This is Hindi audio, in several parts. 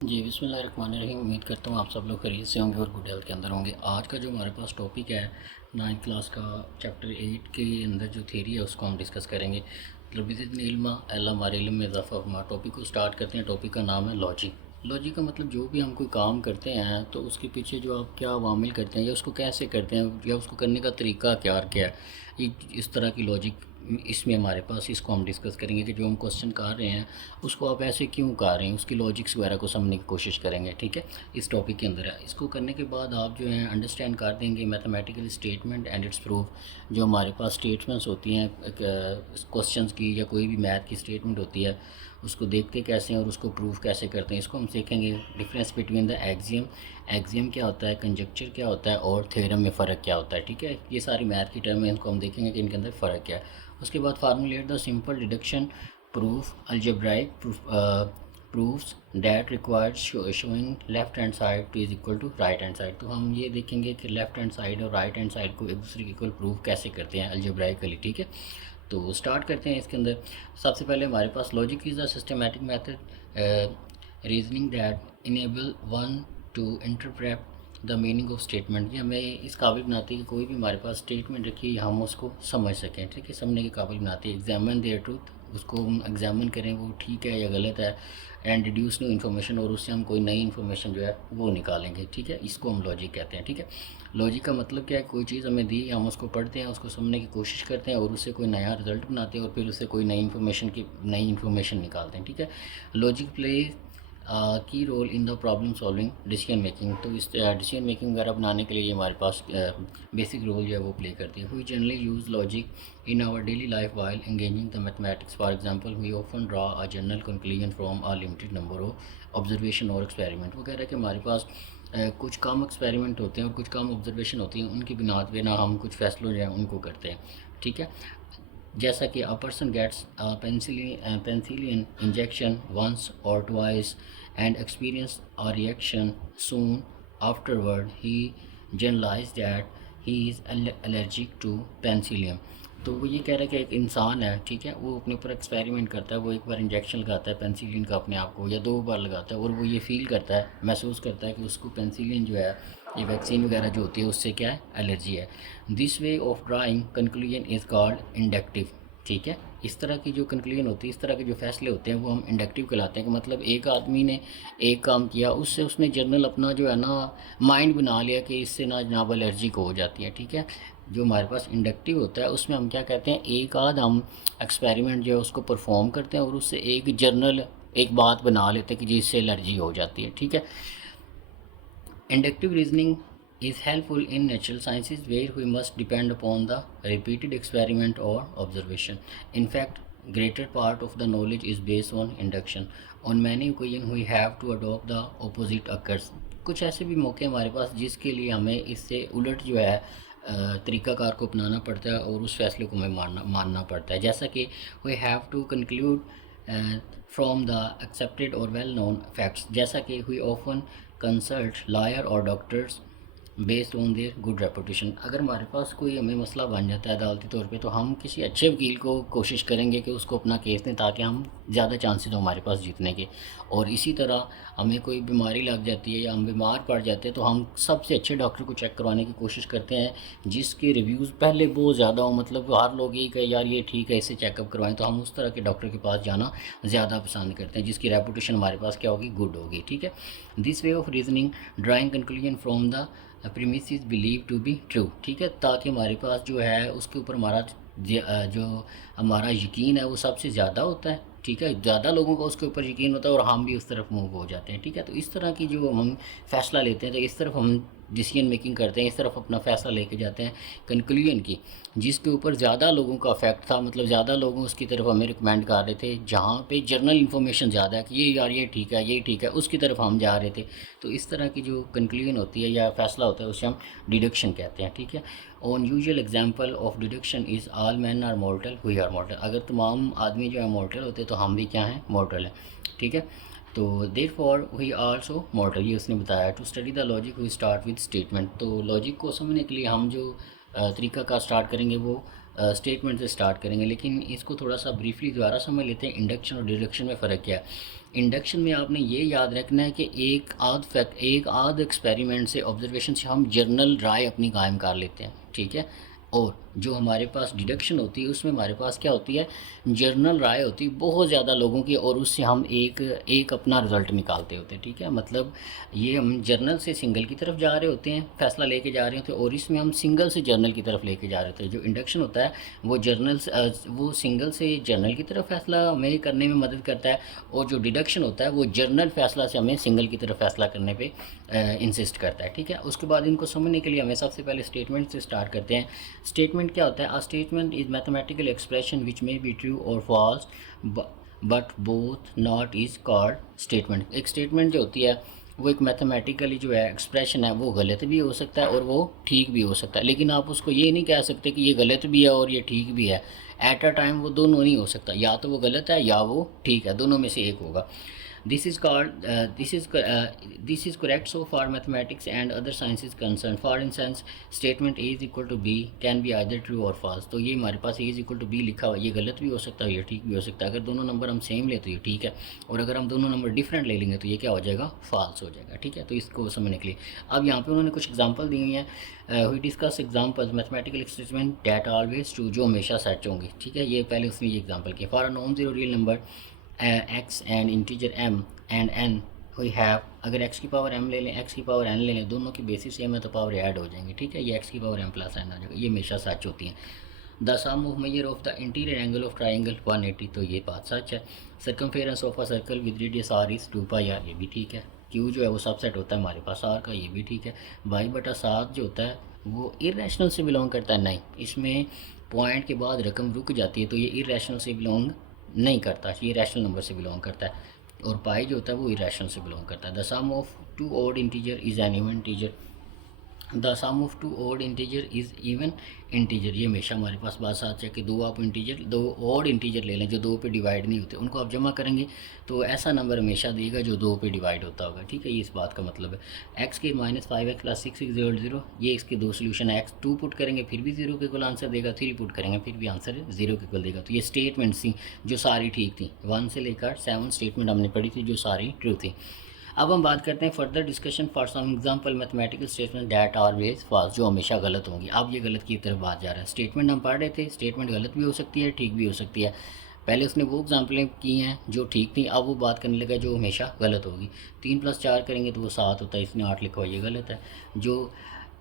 जी, बिस्मिल्लाहिर्रहमानिर्रहीम। उम्मीद करता हूँ आप सब लोग खैरियत से होंगे और गुड हेल्थ के अंदर होंगे। आज का जो हमारे पास टॉपिक है 9th क्लास का चैप्टर 8 के अंदर जो थ्योरी है उसको हम डिस्कस करेंगे। मतलब बिज़िद इल्मा अल्लाह हमारे इल्म में इजाफ़ा फरमा। टॉपिक को स्टार्ट करते हैं। टॉपिक का नाम है लॉजिक। लॉजिक का मतलब जो भी हम कोई काम करते हैं तो उसके पीछे जो आप क्या अवामिल करते हैं या उसको कैसे करते हैं या उसको करने का तरीका क्या क्या है, ये इस तरह की लॉजिक इसमें हमारे पास इसको हम डिस्कस करेंगे कि जो हम क्वेश्चन कर रहे हैं उसको आप ऐसे क्यों कर रहे हैं, उसकी लॉजिक्स वगैरह को समझने की कोशिश करेंगे। ठीक है, इस टॉपिक के अंदर है। इसको करने के बाद आप जो है अंडरस्टैंड कर देंगे mathematical statement and it's proof. जो हमारे पास स्टेटमेंट्स होती हैं क्वेश्चंस की या कोई भी मैथ की स्टेटमेंट होती है उसको देखते कैसे हैं और उसको प्रूफ कैसे करते हैं, इसको हम सीखेंगे। Difference between the axiom, axiom क्या होता है, कंजक्चर क्या होता है और थ्योरम में फ़र्क क्या होता है। ठीक है, ये सारी मैथ की टर्म है, इनको हम देखेंगे कि इनके अंदर फ़र्क क्या है। उसके बाद formulate the simple deduction proof algebraic proofs that required showing left hand side to is equal to right hand side। तो हम ये देखेंगे कि लेफ्ट हैंड साइड और राइट हैंड साइड को एक दूसरे के इक्वल प्रूव कैसे करते हैं अल्जेब्राइकली। ठीक है, तो स्टार्ट करते हैं। इसके अंदर सबसे पहले हमारे पास logic is a systematic method reasoning that enable one to interpret the meaning of statement. ये हमें इस काबिल बनाती है कि कोई भी हमारे पास स्टेटमेंट रखी है हम उसको समझ सकें। ठीक है, समझने के काबिल बनाती है। एग्जामिन देयर ट्रूथ, उसको हम एग्जामिन करें वो ठीक है या गलत है। एंड डिड्यूस न्यू इन्फॉर्मेशन, और उससे हम कोई नई इन्फॉर्मेशन जो है वो निकालेंगे। ठीक है, इसको हम लॉजिक कहते हैं। ठीक है, लॉजिक का मतलब क्या है, कोई चीज़ हमें दी, हम उसको पढ़ते हैं, उसको समझने की कोशिश करते हैं और उससे कोई नया रिजल्ट बनाते हैं और फिर उससे कोई नई इन्फॉर्मेशन निकालते हैं। ठीक है, लॉजिक प्ले की role in the problem solving decision making. तो इस डिसीजन मेकिंग वगैरह बनाने के लिए हमारे पास बेसिक रोल जो है वो प्ले करती है। We generally use logic in our daily life while engaging the mathematics. For example we often draw a general conclusion from a limited number of observation और एक्सपेरिमेंट। वो कह रहा है कि हमारे पास कुछ काम एक्सपेरिमेंट होते हैं और कुछ काम ऑब्जर्वेशन होती हैं, उनकी बिना पे ना हम कुछ फैसलों जो हैं उनको करते हैं। ठीक है, जैसा कि a person gets penicillin injection once और twice and experience a reaction soon afterward he generalize that he is allergic to penicillium. तो वो ये कह रहा है कि एक इंसान है, ठीक है, वो अपने ऊपर एक्सपेरिमेंट करता है। वो एक बार इंजेक्शन लगाता है पेंसिलिन का अपने आप को, या 2 बार लगाता है, और वो ये फील करता है, महसूस करता है कि उसको पेंसिलिन जो है, ये वैक्सीन वगैरह जो होती है उससे क्या है, एलर्जी है। This way of drawing conclusion is called inductive. ठीक है, इस तरह की जो कंक्लूजन होती है, इस तरह के जो फैसले होते हैं वो हम इंडक्टिव कहलाते हैं। कि मतलब एक आदमी ने एक काम किया, उससे उसने जर्नल अपना जो है ना माइंड बना लिया कि इससे ना जनाब एलर्जी को हो जाती है। ठीक है, जो हमारे पास इंडक्टिव होता है उसमें हम क्या कहते हैं, एक आध हम एक्सपेरिमेंट जो है उसको परफॉर्म करते हैं और उससे एक जर्नल एक बात बना लेते हैं कि जिससे एलर्जी हो जाती है। ठीक है, inductive reasoning is helpful in natural sciences where we must depend upon the repeated experiment or observation. In fact, greater part of the knowledge is based on induction. On many occasions we have to adopt the opposite occurs. कुछ ऐसे भी मौके हमारे पास जिसके लिए हमें इससे उलट जो है तरीक़ाकार को अपनाना पड़ता है और उस फैसले को हमें मानना पड़ता है। जैसा कि we have to conclude from the accepted और वेल नोन फैक्ट्स। जैसा कि वी ऑफन कंसल्ट लॉयर और doctors based on their good reputation. अगर हमारे पास कोई हमें मसला बन जाता है अदालती तौर पे, तो हम किसी अच्छे वकील को कोशिश करेंगे कि उसको अपना केस दें ताकि हम ज़्यादा चांसेस हो हमारे पास जीतने के। और इसी तरह हमें कोई बीमारी लग जाती है या हम बीमार पड़ जाते हैं तो हम सबसे अच्छे डॉक्टर को चेक करवाने की कोशिश करते हैं जिसके रिव्यूज़ पहले बहुत ज़्यादा हो। मतलब हर लोग यही कहे यार ये ठीक है, इससे चेकअप करवाएं, तो हम उस तरह के डॉक्टर के पास जाना ज़्यादा पसंद करते हैं जिसकी रेपुटेशन हमारे पास क्या होगी, गुड होगी। ठीक है, this way of reasoning drawing conclusion from the premises believe to be true. ठीक है, ताकि हमारे पास जो है उसके ऊपर हमारा जो हमारा यकीन है वो सबसे ज़्यादा होता है। ठीक है, ज़्यादा लोगों का उसके ऊपर यकीन होता है और हम भी उस तरफ मूव हो जाते हैं। ठीक है, तो इस तरह की जो हम फैसला लेते हैं, तो इस तरफ हम डिसीजन मेकिंग करते हैं, इस तरफ अपना फ़ैसला लेके जाते हैं कंक्लूजन की जिसके ऊपर ज़्यादा लोगों का इफेक्ट था। मतलब ज़्यादा लोगों उसकी तरफ हमें रिकमेंड कर रहे थे, जहाँ पे जर्नल इन्फॉर्मेशन ज़्यादा है कि ये यार ये ठीक है, ये ठीक है, उसकी तरफ हम जा रहे थे। तो इस तरह की जो कंक्लूजन होती है या फैसला होता है उसे हम डिडक्शन कहते हैं। ठीक है, on usual example of deduction is all man are mortal we are mortal. अगर तमाम आदमी जो है मॉर्टल होते तो हम भी क्या हैं, मॉर्टल हैं। ठीक है, तो therefore we also model, ये उसने बताया। To study the logic we start with statement. तो लॉजिक को समझने के लिए हम जो तरीका का स्टार्ट करेंगे वो स्टेटमेंट से स्टार्ट करेंगे। लेकिन इसको थोड़ा सा ब्रीफली दोबारा समझ लेते हैं, इंडक्शन और डिडक्शन में फ़र्क क्या है। इंडक्शन में आपने ये याद रखना है कि एक आध एक्सपेरिमेंट से, ऑब्जर्वेशन से हम जनरल राय अपनी कायम कर लेते हैं, ठीक है। और जो हमारे पास डिडक्शन होती है उसमें हमारे पास क्या होती है, जर्नल राय होती है बहुत ज़्यादा लोगों की, और उससे हम एक अपना रिज़ल्ट निकालते होते हैं, ठीक है। मतलब ये हम जर्नल से सिंगल की तरफ जा रहे होते हैं, फैसला लेके जा रहे होते हैं, और इसमें हम सिंगल से जर्नल की तरफ लेके जा रहे होते हैं। जो इंडक्शन होता है वो सिंगल से जर्नल की तरफ फैसला हमें करने में मदद करता है, और जो डिडक्शन होता है वो जर्नल फैसला से हमें सिंगल की तरफ फैसला करने पर इंसिस्ट करता है, ठीक है। उसके बाद इनको समझने के लिए हमें सबसे पहले स्टेटमेंट से स्टार्ट करते हैं। स्टेटमेंट क्या होता है? A statement is mathematical expression which may be true और false but both not is called statement. एक स्टेटमेंट जो होती है वो एक मैथमेटिकली जो है एक्सप्रेशन है, वो गलत भी हो सकता है और वो ठीक भी हो सकता है, लेकिन आप उसको ये नहीं कह सकते कि ये गलत भी है और ये ठीक भी है। एट अ टाइम वो दोनों नहीं हो सकता, या तो वो गलत है या वो ठीक है, दोनों में से एक होगा। This is correct so far mathematics and other sciences concerned. For instance, statement A is equal to B can be either true or false. तो ये हमारे पास A is equal to B लिखा हुआ है, ये गलत भी हो सकता है, ये ठीक भी हो सकता है। अगर दोनों नंबर हम सेम ले तो ये ठीक है, और अगर हम दोनों नंबर डिफरेंट ले लेंगे तो ये क्या हो जाएगा, फॉल्स हो जाएगा, ठीक है। तो इसको समझने के लिए अब यहाँ पे उन्होंने कुछ एग्जांपल दी हुई हैं। We discuss examples mathematical expression that always true, जो हमेशा सच होंगी, ठीक है। ये पहले उसने ये एग्जांपल किया। For a non zero real number x and integer m and n we have, अगर x की पावर m ले लें, x की पावर n ले लें, दोनों की बेसिस सेम है तो पावर ऐड हो जाएंगे, ठीक है। ये x की पावर m प्लस n हो जाएगा, ये हमेशा सच होती हैं। The sum of measure of the interior angle of triangle 180, तो ये बात सच है। Circumference of a circle with radius r is 2πr, ये भी ठीक है। q जो है वो सबसेट होता है हमारे पास r का, ये भी ठीक है। 22/7 जो होता है वो इरेशनल से बिलोंग करता है, नहीं, इसमें पॉइंट के बाद रकम रुक जाती है तो ये इरेशनल से बिलोंग नहीं करता, ये रैशनल नंबर से बिलोंग करता है। और पाई जो होता है वो इरेशनल से बिलोंग करता है। The sum of two odd integer is an even integer, the sum of two odd integer is even integer, ये हमेशा हमारे पास बात साथ है कि दो ऑड इंटीजर ले लें जो दो पे डिवाइड नहीं होते, उनको आप जमा करेंगे तो ऐसा नंबर हमेशा देगा जो दो पे डिवाइड होता होगा, ठीक है। ये इस बात का मतलब है। एक्स के -5x + 6 ये इसके दो सोल्यूशन है। एक्स 2 पुट करेंगे फिर भी 0 के इक्वल आंसर देगा, 3 पुट करेंगे फिर भी आंसर 0 के इक्वल देगा। तो ये स्टेटमेंट थी जो सारी ठीक थी, 1 से लेकर 7 स्टेटमेंट हमने पढ़ी थी जो सारी ट्रू थी। अब हम बात करते हैं further discussion for some example mathematical statement that always false, जो हमेशा गलत होंगी। अब ये गलत की तरफ बात जा रहा है। स्टेटमेंट हम पढ़ रहे थे, स्टेटमेंट गलत भी हो सकती है, ठीक भी हो सकती है। पहले उसने वो एग्जांपलें की हैं जो ठीक थी, अब वो बात करने लगा जो हमेशा गलत होगी। 3 + 4 करेंगे तो वो 7 होता है, इसने 8 लिखा हुआ, ये गलत है। जो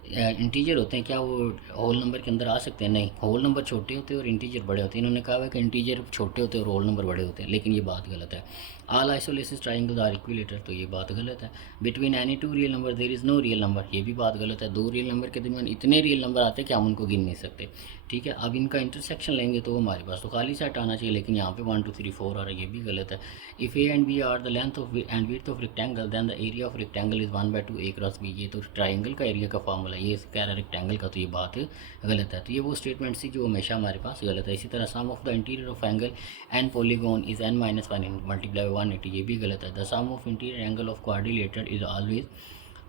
इंटीजर होते हैं क्या वो होल नंबर के अंदर आ सकते हैं? नहीं, होल नंबर छोटे होते हैं और इंटीजर बड़े होते हैं। इन्होंने कहा है कि इंटीजर छोटे होते हैं और होल नंबर बड़े होते हैं, लेकिन ये बात गलत है। All isosceles triangles are equilateral, तो ये बात गलत है। Between any two real number there is no real number, ये भी बात गलत है। दो रियल नंबर के दरमियान इतने रियल नंबर आते हैं कि हम उनको गिन नहीं सकते, ठीक है। अब इनका इंटरसेक्शन लेंगे तो हमारे पास तो खाली सेट आना चाहिए, लेकिन यहाँ पे 1 2 3 4 आ रहा है, ये भी गलत है। If A and B are the length of and width of rectangle then the area of rectangle is 1/2 a cross b, ये तो ट्राइंगल का एरिया का फार्मूला, ये कह रहा है रेक्टेंगल का, तो ये बात गलत है। तो ये वो स्टेटमेंट थी जो हमेशा हमारे पास गलत है। इसी तरह sum of the interior of angle and polygon is n - 1 × 180, ये भी गलत है। The sum of interior angle of quadrilateral is always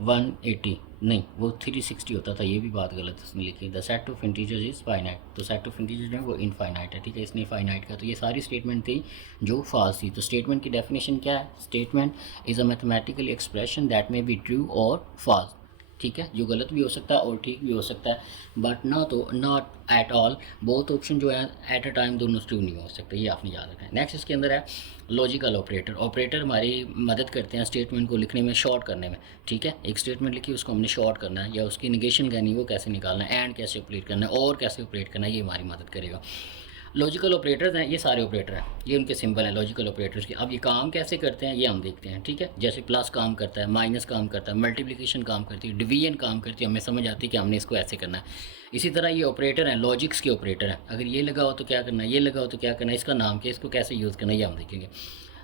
180, नहीं वो 360 होता था, ये भी बात गलत है उसने लिखी। The set of integers is finite, तो सेट ऑफ इंटीजर्स जो है वो इनफाइनाइट है, ठीक है, इसने फाइनाइट का। तो ये सारी स्टेटमेंट थी जो फॉल्स थी। तो स्टेटमेंट की डेफिनेशन क्या है? Statement is a mathematical expression that may be true और फॉल्स, ठीक है, जो गलत भी हो सकता है और ठीक भी हो सकता है, but not at all, both option जो है एट अ टाइम दोनों ट्रू नहीं हो सकते, ये आपने याद रखना है। नेक्स्ट इसके अंदर है लॉजिकल ऑपरेटर। ऑपरेटर हमारी मदद करते हैं स्टेटमेंट को लिखने में, शॉर्ट करने में, ठीक है। एक स्टेटमेंट लिखी उसको हमने शॉर्ट करना है या उसकी निगेशन करनी है, वो कैसे निकालना है, एंड कैसे ऑपरेट करना है और कैसे ऑपरेट करना है, ये हमारी मदद करेगा। लॉजिकल ऑपरेटर्स हैं, ये सारे ऑपरेटर हैं, ये उनके सिंबल हैं लॉजिकल ऑपरेटर्स के। अब ये काम कैसे करते हैं ये हम देखते हैं, ठीक है। जैसे प्लस काम करता है, माइनस काम करता है, मल्टीप्लिकेशन काम करती है, डिवीजन काम करती है, हमें समझ आती है कि हमने इसको ऐसे करना है। इसी तरह ये ऑपरेटर हैं, लॉजिक्स के ऑपरेटर हैं। अगर ये लगा हो तो क्या करना है, ये लगा हो तो क्या करना है, इसका नाम क्या, इसको कैसे यूज़ करना है, ये हम देखेंगे।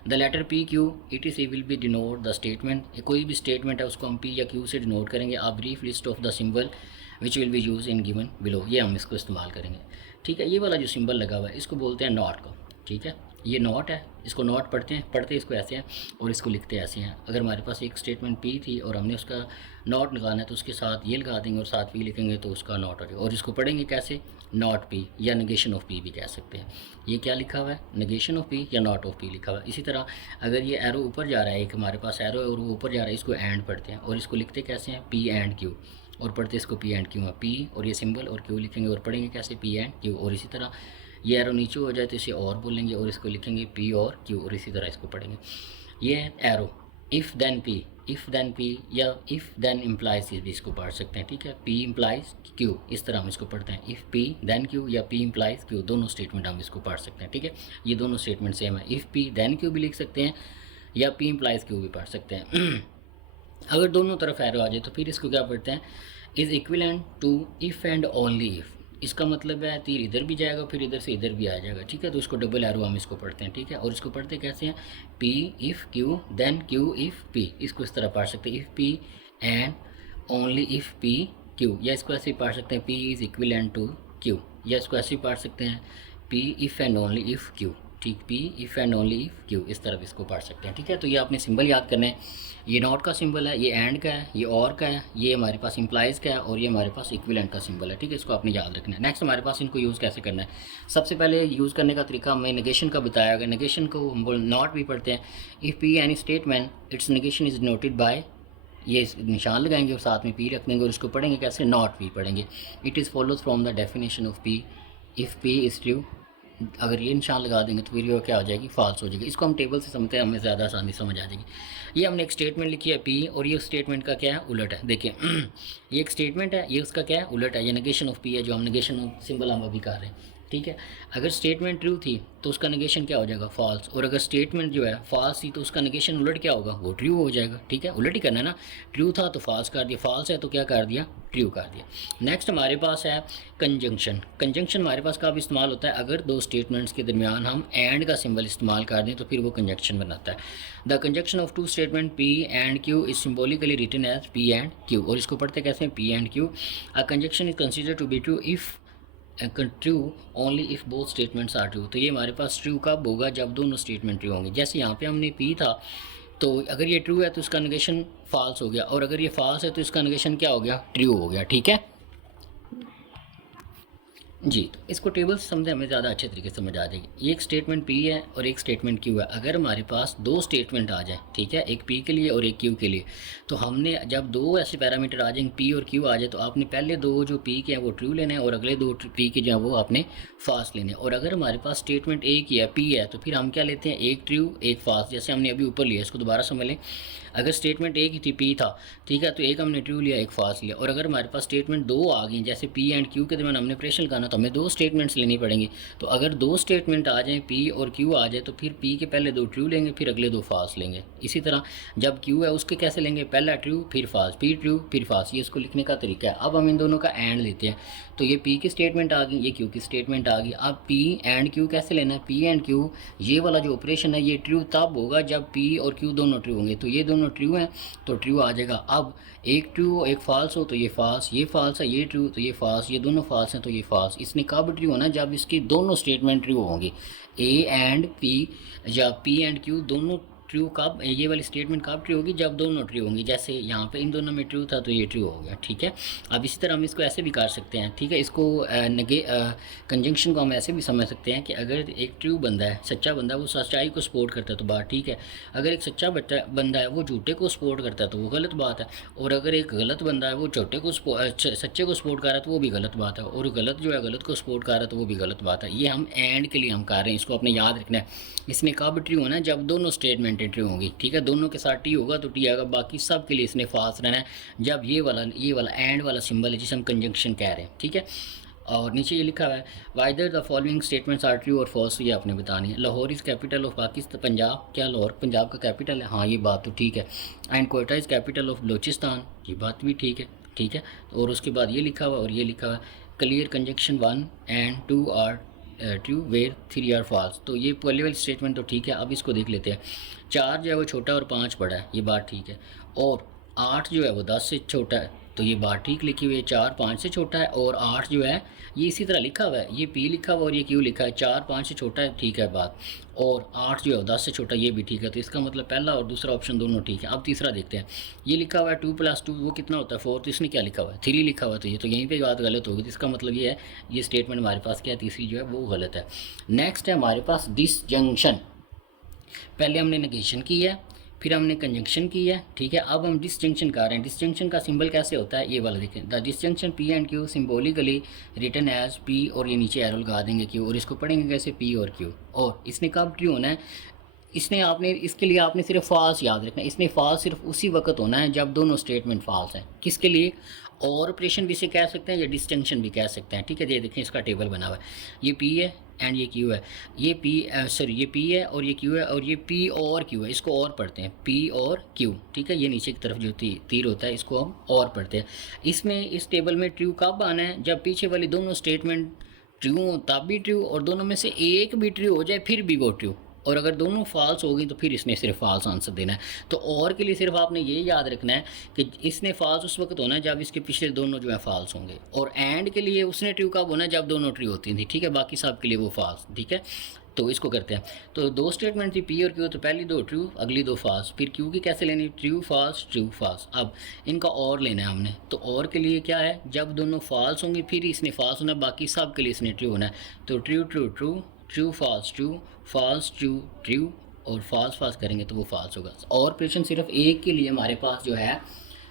The letter P Q etc will be denote the statement, कोई भी स्टेटमेंट है उसको हम पी या क्यू से डिनोट करेंगे। A brief list of the symbol which will be use in given below, ये हम इसको इस्तेमाल करेंगे, ठीक है। ये वाला जो सिंबल लगा हुआ है इसको बोलते हैं नॉट को, ठीक है। ये नॉट है, इसको नॉट पढ़ते इसको ऐसे हैं और इसको लिखते ऐसे हैं। अगर हमारे पास एक स्टेटमेंट पी थी और हमने उसका नॉट लगाना है तो उसके साथ ये लगा देंगे और साथ पी लिखेंगे तो उसका नॉट हो जाएगा। और इसको पढ़ेंगे कैसे, नॉट पी या नेगेशन ऑफ पी भी कह सकते हैं। ये क्या लिखा हुआ है, नेगेशन ऑफ पी या नॉट ऑफ पी लिखा हुआ है। इसी तरह अगर ये एरो ऊपर जा रहा है, एक हमारे पास एरो है और वो ऊपर जा रहा है, इसको एंड पढ़ते हैं और इसको लिखते कैसे हैं, पी एंड क्यू, और पढ़ते इसको पी एंड क्यू है। पी और ये सिंबल और क्यू लिखेंगे और पढ़ेंगे कैसे, पी एंड क्यू। और इसी तरह ये एरो नीचे हो जाए तो इसे और बोलेंगे और इसको लिखेंगे पी और क्यू, और इसी तरह इसको पढ़ेंगे। ये है एरो, इफ़ देन पी या इफ़ देन इम्प्लाइज भी इसको पढ़ सकते हैं, ठीक है। पी इम्प्लाइज क्यू, इस तरह हम इसको पढ़ते हैं, इफ़ पी देन क्यू या पी इम्प्लाइज क्यू, दोनों स्टेटमेंट हम इसको पढ़ सकते हैं, ठीक है। ये दोनों स्टेटमेंट सेम है, इफ़ पी देन क्यू भी लिख सकते हैं या पी इम्प्लाइज क्यू भी पढ़ सकते हैं। अगर दोनों तरफ एरो आ जाए तो फिर इसको क्या पढ़ते हैं, is equivalent to if and only if. इसका मतलब है तीर इधर भी जाएगा फिर इधर से इधर भी आ जाएगा, ठीक है। तो इसको डबल एरो हम इसको पढ़ते हैं, ठीक है। और इसको पढ़ते कैसे हैं, p if q then q if p, इसको इस तरह पढ़ सकते हैं, if P and only if p q, या इसको ऐसे ही पढ़ सकते हैं, p is equivalent to q, या इसको ऐसे ही पढ़ सकते हैं, p if and only if Q, ठीक, p if and only if q, इस तरफ इसको पढ़ सकते हैं, ठीक है। तो ये आपने सिंबल याद करना है, ये नॉट का सिंबल है, ये एंड का है, ये और का है, ये हमारे पास इम्प्लाइज का है और ये हमारे पास इक्विवेलेंट का सिंबल है, ठीक है। इसको आपने याद रखना है। नेक्स्ट हमारे पास इनको यूज़ कैसे करना है, सबसे पहले यूज़ करने का तरीका हमें नेगेशन का बताया गया। नेगेशन को हम नॉट भी पढ़ते हैं, if P any statement it's negation is noted bye, ये निशान लगाएंगे और साथ में पी रख देंगे और इसको पढ़ेंगे कैसे, नॉट पी पढ़ेंगे। It is follows from the definition of P if P is true, अगर ये निशान लगा देंगे तो फिर ये क्या हो जाएगी, फॉल्स हो जाएगी। इसको हम टेबल से समझते हैं, हमें ज़्यादा आसानी समझ आ जाएगी। ये हमने एक स्टेटमेंट लिखी है पी और ये स्टेटमेंट का क्या है, उलट है। देखिए ये एक स्टेटमेंट है, ये उसका क्या है, उलट है। ये नेगेशन ऑफ पी है, जो हम नेगेशन ऑफ सिंबल हम अभी कर रहे हैं, ठीक है। अगर स्टेटमेंट ट्रू थी तो उसका नेगेशन क्या हो जाएगा, फॉल्स, और अगर स्टेटमेंट जो है फॉल्स थी तो उसका नेगेशन उलट क्या होगा, वो ट्रू हो जाएगा, ठीक है। उलट ही करना है ना, ट्रू था तो फॉल्स कर दिया, फॉल्स है तो क्या कर दिया, ट्रू कर दिया। नेक्स्ट हमारे पास है कंजंक्शन। कंजंक्शन हमारे पास कब इस्तेमाल होता है, अगर दो स्टेटमेंट्स के दरमियान हम एंड का सिंबल इस्तेमाल कर दें तो फिर वो कंजंक्शन बनाता है। The conjunction of two statement P and Q is symbolically written as P and Q, और इसको पढ़ते कैसे हैं, P and Q. A conjunction is considered to be true if true only if both statements are true. तो ये हमारे पास ट्रू कब होगा, जब दोनों स्टेटमेंट ट्रू होंगे। जैसे यहाँ पे हमने पी था तो अगर ये ट्रू है तो इसका नेगेशन फॉल्स हो गया, और अगर ये फॉल्स है तो इसका नेगेशन क्या हो गया, ट्रू हो गया, ठीक है जी। तो इसको टेबल से समझे हमें ज़्यादा अच्छे तरीके से समझ आ जाएगी। एक स्टेटमेंट पी है और एक स्टेटमेंट क्यू है। अगर हमारे पास दो स्टेटमेंट आ जाए, ठीक है, एक पी के लिए और एक क्यू के लिए, तो हमने जब दो ऐसे पैरामीटर आ जाएंगे पी और क्यू आ जाए तो आपने पहले दो जो पी के हैं वो ट्रू लेने हैं और अगले दो पी के जो हैं वो आपने फॉल्स लेने हैं। और अगर हमारे पास स्टेटमेंट एक ही है, पी है, तो फिर हम क्या लेते हैं, एक ट्रू एक फॉल्स। जैसे हमने अभी ऊपर लिया, इसको दोबारा समझ लें। अगर स्टेटमेंट एक ही थी, पी था, ठीक है, तो एक हमने ट्रू लिया एक फॉल्स लिया। और अगर हमारे पास स्टेटमेंट दो आ गई, जैसे पी एंड क्यू के दरमियान हमने ऑपरेशन करना, तो हमें दो स्टेटमेंट्स लेनी पड़ेंगी। तो अगर दो स्टेटमेंट आ जाएँ, पी और क्यू आ जाए, तो फिर पी के पहले दो ट्रू लेंगे फिर अगले दो फॉल्स लेंगे। इसी तरह जब क्यू है उसके कैसे लेंगे, पहला ट्रू फिर फॉल्स, पी ट्रू फिर फॉल्स। ये इसको लिखने का तरीका है। अब हम इन दोनों का एंड लेते हैं, तो ये पी की स्टेटमेंट आ गई, ये क्यू की स्टेटमेंट आ गई। अब पी एंड क्यू कैसे लेना है, पी एंड क्यू ये वाला जो ऑपरेशन है ये ट्रू तब होगा जब पी और क्यू दोनों ट्रू होंगे। तो ये दोनों ट्रू हैं तो ट्रू आ जाएगा। अब एक ट्रू एक फॉल्स हो तो ये फॉल्स, ये फॉल्स है, ये ट्रू तो ये फॉल्स, ये दोनों फॉल्स हैं तो ये फॉल्स। इसने कब ट्रू होना, जब इसकी दोनों स्टेटमेंट ट्रू होंगी, ए एंड पी या पी एंड क्यू दोनों ट्रू कब, ये वाली स्टेटमेंट कब ट्रू होगी, जब दोनों ट्रू होंगी। जैसे यहाँ पे इन दोनों में ट्रू था तो ये ट्रू हो गया, ठीक है। अब इसी तरह हम इसको ऐसे भी कर सकते हैं, ठीक है। इसको कंजंक्शन को हम ऐसे भी समझ सकते हैं कि अगर एक ट्रू बंदा है, सच्चा बंदा, वो सच्चाई को सपोर्ट करता है तो बात ठीक है। अगर एक सच्चा बंदा है वो झूठे को सपोर्ट करता है तो वो गलत बात है। और अगर एक गलत बंदा है वो झूठे को सच्चे को सपोर्ट कर रहा है तो वो भी गलत बात है। और गलत जो है गलत को सपोर्ट कर रहा है तो वो भी गलत बात है। ये हम एंड के लिए हम कर रहे हैं, इसको अपने याद रखना है। इसने कब ट्रू होना है, जब दोनों स्टेटमेंट ट्रू होंगी, ठीक है। दोनों के साथ टी होगा तो टी आएगा, बाकी सब के लिए इसने फॉल्स रहना है जब ये वाला एंड वाला सिंबल है जिसे हम कंजंक्शन कह रहे हैं, ठीक है। और नीचे ये लिखा हुआ है whether the following statements are true और फॉल्स, ये आपने बतानी है। Lahore is capital of Pakistan, Punjab, क्या लाहौर पंजाब का कैपिटल है, हाँ ये बात तो ठीक है। And Quetta is capital of Balochistan, ये बात भी ठीक है, ठीक है। और उसके बाद ये लिखा हुआ और ये लिखा हुआ clear conjunction 1 and 2 are true where 3 are false. तो ये पहले वाली स्टेटमेंट तो ठीक है। अब इसको देख लेते हैं। 4 जो है वो छोटा और 5 बड़ा है, ये बात ठीक है। और 8 जो है वो 10 से छोटा है, तो ये बात ठीक लिखी हुई है, 4 5 से छोटा है, और 8 जो है ये इसी तरह लिखा हुआ है, ये P लिखा हुआ और ये Q लिखा है, 4 5 से छोटा है, ठीक है बात, और 8 जो है 10 से छोटा, ये भी ठीक है। तो इसका मतलब पहला और दूसरा ऑप्शन दोनों ठीक है। अब तीसरा देखते हैं, ये लिखा हुआ है 2 + 2 वो कितना होता है 4, तो इसने क्या लिखा हुआ है 3 लिखा हुआ है, तो ये तो यहीं पे बात गलत होगी। तो इसका मतलब ये है, ये स्टेटमेंट हमारे पास क्या है, तीसरी जो है वो गलत है। नेक्स्ट है हमारे पास डिसजंक्शन। पहले हमने नेगेशन की है, फिर हमने कंजंक्शन की है, ठीक है। अब हम डिसजंक्शन कर रहे हैं। डिसजंक्शन का सिंबल कैसे होता है, ये वाला देखें, the disjunction P and Q symbolically written as P, और ये नीचे एरो लगा देंगे Q, और इसको पढ़ेंगे कैसे P और Q। और इसने कब ट्रू होना है, इसने आपने इसके लिए आपने सिर्फ फॉल्स याद रखना है। इसने फॉल्स सिर्फ उसी वक्त होना है जब दोनों स्टेटमेंट फॉल्स हैं। किसके लिए, और ऑपरेशन भी इसे कह सकते हैं या डिस्टिंक्शन भी कह सकते हैं, ठीक है। ये देखें इसका टेबल बना हुआ है, ये P है एंड ये Q है, ये ये P है और ये Q है, और ये P और Q है, इसको और पढ़ते हैं P और Q, ठीक है। ये नीचे की तरफ जो तीर होता है इसको हम और पढ़ते हैं। इसमें इस टेबल में ट्रू कब आना है, जब पीछे वाली दोनों स्टेटमेंट ट्रू हो तब भी ट्रू, और दोनों में से एक भी ट्रू हो जाए फिर भी वो ट्रू, और अगर दोनों फॉल्स हो गई तो फिर इसने सिर्फ फॉल्स आंसर देना है। तो और के लिए सिर्फ आपने ये याद रखना है कि इसने फॉल्स उस वक्त होना है जब इसके पिछले दोनों जो है फॉल्स होंगे, और एंड के लिए उसने ट्रू कब होना है जब दोनों ट्रू होती थी, ठीक है। बाकी सब के लिए वो फॉल्स, ठीक है। तो इसको करते हैं। तो दो स्टेटमेंट थी P और Q, तो पहली दो ट्रू अगली दो फॉल्स, फिर Q की कैसे लेनी, ट्रू फॉल्स। अब इनका और लेना है हमने, तो और के लिए क्या है, जब दोनों फॉल्स होंगे फिर इसने फॉल्स होना है, बाकी सब के लिए इसने ट्रू होना है। तो true true true, true false true, false true true, और फॉल्स करेंगे तो वो फॉल्स होगा। और ऑपरेशन सिर्फ एक के लिए हमारे पास जो है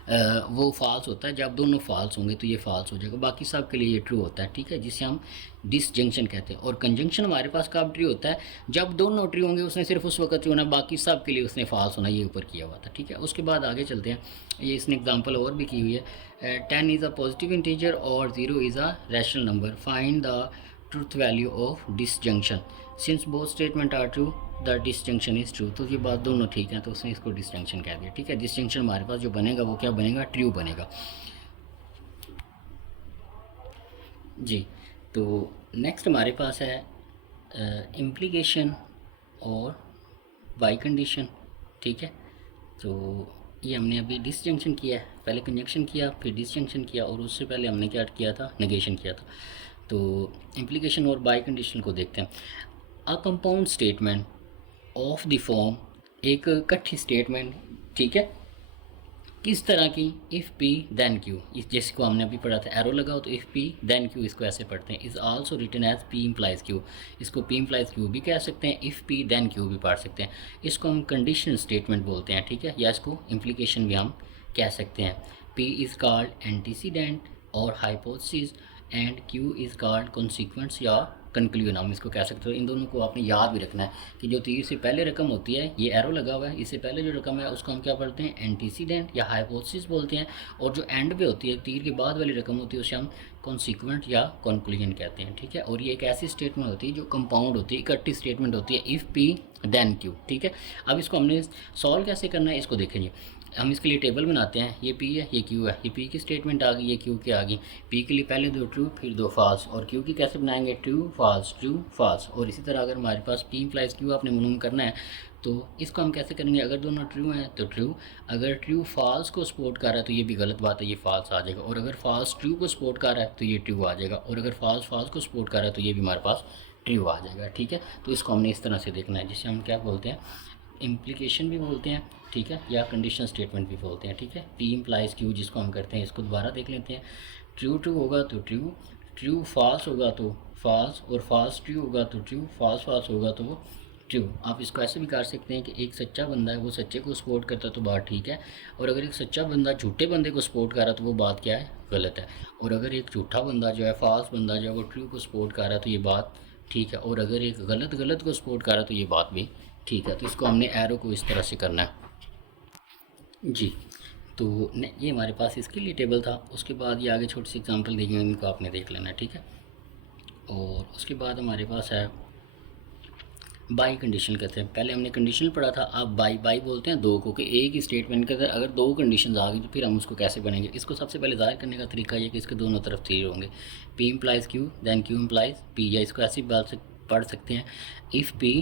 वो फॉल्स होता है, जब दोनों फॉल्स होंगे तो ये फॉल्स हो जाएगा, बाकी सब के लिए ये ट्रू होता है, ठीक है, जिसे हम डिसजंक्शन कहते हैं। और कंजंक्शन हमारे पास कब ट्रू होता है, जब दोनों ट्रू होंगे उसने सिर्फ उस वक्त ट्रू होना, बाकी सब के लिए उसने फॉल्स होना, ये ऊपर किया हुआ था, ठीक है। उसके बाद आगे चलते हैं, ये इसने एग्जांपल और भी की हुई है। 10 इज़ अ पॉजिटिव इंटीजर और 0 is a rational number, find the truth value of disjunction, since both statement are true the disjunction is true. तो ये बात दोनों ठीक है, तो उसने इसको डिसजंक्शन कह दिया, ठीक है। डिसजंक्शन हमारे पास जो बनेगा वो क्या बनेगा, ट्रू बनेगा जी। तो नेक्स्ट हमारे पास है इम्प्लीकेशन और बाई कंडीशन, ठीक है। तो ये हमने अभी डिसजंक्शन किया है, पहले कंजंक्शन किया फिर डिसजंक्शन किया, और उससे पहले हमने क्या किया था, नेगेशन किया था। तो इम्प्लीकेशन और बाई कंडीशन को देखते हैं। A compound statement of the form, एक इकट्ठी स्टेटमेंट, ठीक है, किस तरह की, इफ़ P देन Q, इस जिसको हमने अभी पढ़ा था एरो लगाओ, तो इफ़ P देन Q इसको ऐसे पढ़ते हैं, is also written as P implies Q, इसको P इम्प्लाइज Q भी कह सकते हैं, इफ़ P देन Q भी पढ़ सकते हैं। इसको हम कंडीशनल स्टेटमेंट बोलते हैं, ठीक है, या इसको इम्प्लीकेशन भी हम कह सकते हैं। P इज़ कॉल्ड एंटीसीडेंट और hypothesis and Q is called consequence या कंक्लूजन, हम इसको कह सकते हो। इन दोनों को आपने याद भी रखना है कि जो तीर से पहले रकम होती है, ये एरो लगा हुआ है, इससे पहले जो रकम है उसको हम क्या पढ़ते हैं, एंटीसीडेंट या हाइपोथेसिस बोलते हैं, और जो एंड पे होती है, तीर के बाद वाली रकम होती है, उसे हम कॉन्सिक्वेंट या कंक्लूजन कहते हैं, ठीक है। और ये एक ऐसी स्टेटमेंट होती है जो कंपाउंड होती है, इकट्ठी स्टेटमेंट होती है, इफ़ P देन Q, ठीक है। अब इसको हमने सॉल्व कैसे करना है, इसको देखेंगे। हम इसके लिए टेबल बनाते हैं, ये P है ये Q है, ये P की स्टेटमेंट आ गई, ये Q की आ गई। P के लिए पहले दो ट्रू फिर दो फॉल्स, और Q की कैसे बनाएंगे, ट्रू फॉल्स। और इसी तरह अगर हमारे पास P इम्प्लाइज Q आपने मालूम करना है, तो इसको हम कैसे करेंगे, अगर दोनों ट्रू हैं तो ट्रू, अगर ट्रू फॉल्स को सपोर्ट कर रहा है तो ये भी गलत बात है, ये फॉल्स आ जाएगा, और अगर फॉल्स ट्रू को सपोर्ट कर रहा है तो ये ट्रू आ जाएगा, और अगर फॉल्स को सपोर्ट कर रहा है तो ये भी हमारे पास ट्रू आ जाएगा, ठीक है। तो इसको हमने इस तरह से देखना है, जिसे हम क्या बोलते हैं, इम्प्लीकेशन भी बोलते हैं, ठीक है, या कंडीशन स्टेटमेंट भी बोलते हैं, ठीक है। P इम्प्लाइज Q जिसको हम करते हैं, इसको दोबारा देख लेते हैं। ट्रू होगा तो ट्रू फॉल्स होगा तो फॉल्स, और फॉल्स ट्रू होगा तो ट्रू, फॉल्स होगा तो ट्रू। आप इसको ऐसे भी कर सकते हैं कि एक सच्चा बंदा है वो सच्चे को सपोर्ट करता है तो बात ठीक है, और अगर एक सच्चा बंदा झूठे बंदे को सपोर्ट कर रहा है तो वो बात क्या है, गलत है। और अगर एक झूठा बंदा जो है, फॉल्स बंदा जो है, वो ट्रू को सपोर्ट कर रहा है तो ये बात ठीक है, और अगर एक गलत को सपोर्ट कर रहा है तो ये बात भी ठीक है। तो इसको हमने एरो को इस तरह से करना है जी। तो ये हमारे पास इसके लिए टेबल था। उसके बाद ये आगे छोटी सी एग्जांपल देंगे, इनको आपने देख लेना है, ठीक है। और उसके बाद हमारे पास है बाई कंडीशन कहते हैं। पहले हमने कंडीशनल पढ़ा था, अब बाई बोलते हैं दो को, कि एक ही स्टेटमेंट के अंदर अगर दो कंडीशंस आ गई तो फिर हम उसको कैसे बनेंगे। इसको सबसे पहले ज़ाहिर करने का तरीका ये कि इसके दोनों तरफ तीर होंगे, P implies Q then Q implies P, या इसको ऐसी बात से पढ़ सकते हैं, if P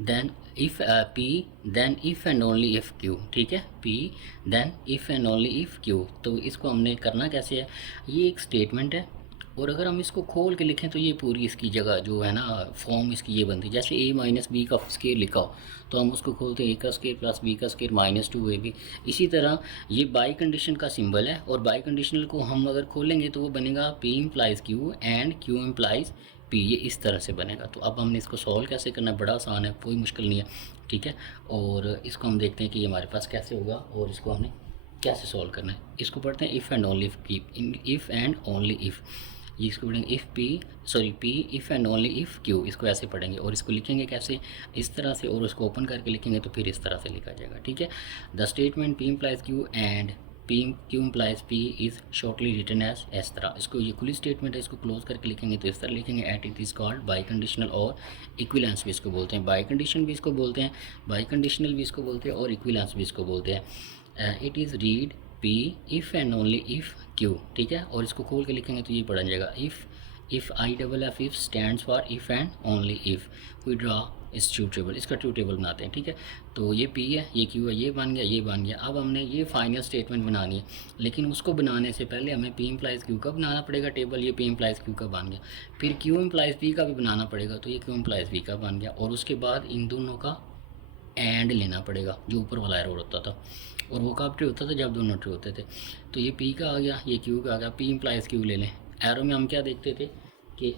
then if P then if and only if Q, ठीक है, P then if and only if Q. तो इसको हमने करना कैसे है, ये एक स्टेटमेंट है और अगर हम इसको खोल के लिखें तो ये पूरी इसकी जगह जो है ना फॉर्म इसकी ये बनती है। जैसे a माइनस बी का स्केयर लिखा हो तो हम उसको खोलते हैं a का स्केयर प्लस b का स्केयर माइनस 2ab। इसी तरह ये बाई कंडीशन का सिंबल है और बाई कंडीशनल को हम अगर खोलेंगे तो वो बनेगा p implies q and q implies p, ये इस तरह से बनेगा। तो अब हमने इसको सॉल्व कैसे करना है, बड़ा आसान है, कोई मुश्किल नहीं है, ठीक है। और इसको हम देखते हैं कि ये हमारे पास कैसे होगा और इसको हमने कैसे सॉल्व करना है। इसको पढ़ते हैं if and only if keep, if and only if, ये इसको पढ़ेंगे if P if and only if Q, इसको ऐसे पढ़ेंगे और इसको लिखेंगे कैसे, इस तरह से, और उसको ओपन करके लिखेंगे तो फिर इस तरह से लिखा जाएगा, ठीक है। The statement P implies Q and P Q implies P is shortly written as इस तरह। इसको ये खुली स्टेटमेंट है, इसको क्लोज करके लिखेंगे तो इस तरह लिखेंगे, at it is called by conditional और इक्विलेंस भी इसको बोलते हैं, बाई कंडीशन भी इसको बोलते हैं, बाई कंडीशनल भी इसको बोलते हैं और इक्विलेंस भी इसको बोलते हैं। It is read P if and only if Q, ठीक है। और इसको खोल के लिखेंगे तो ये पढ़ा जाएगा, if I double F if stands for if and only if we draw इस ट्रू टेबल, इसका ट्रू टेबल बनाते हैं, ठीक है। तो ये पी है, ये क्यू है, ये बन गया, ये बन गया। अब हमने ये फाइनल स्टेटमेंट बनानी है, लेकिन उसको बनाने से पहले हमें पी इम्प्लाइज क्यू का बनाना पड़ेगा टेबल, ये पी इम्प्लाइज क्यू का बन गया। फिर क्यू इम्प्लाइज पी का भी बनाना पड़ेगा, तो ये क्यू इम्प्लाइज पी का बन गया। और उसके बाद इन दोनों का एंड लेना पड़ेगा, जो ऊपर वाला एरर होता था, और वो कब ट्रू होता था, जब दोनों ट्रू होते थे। तो ये पी का आ गया, ये क्यू का आ गया, पी इम्प्लाइज क्यू ले लें। एरो में हम क्या देखते थे कि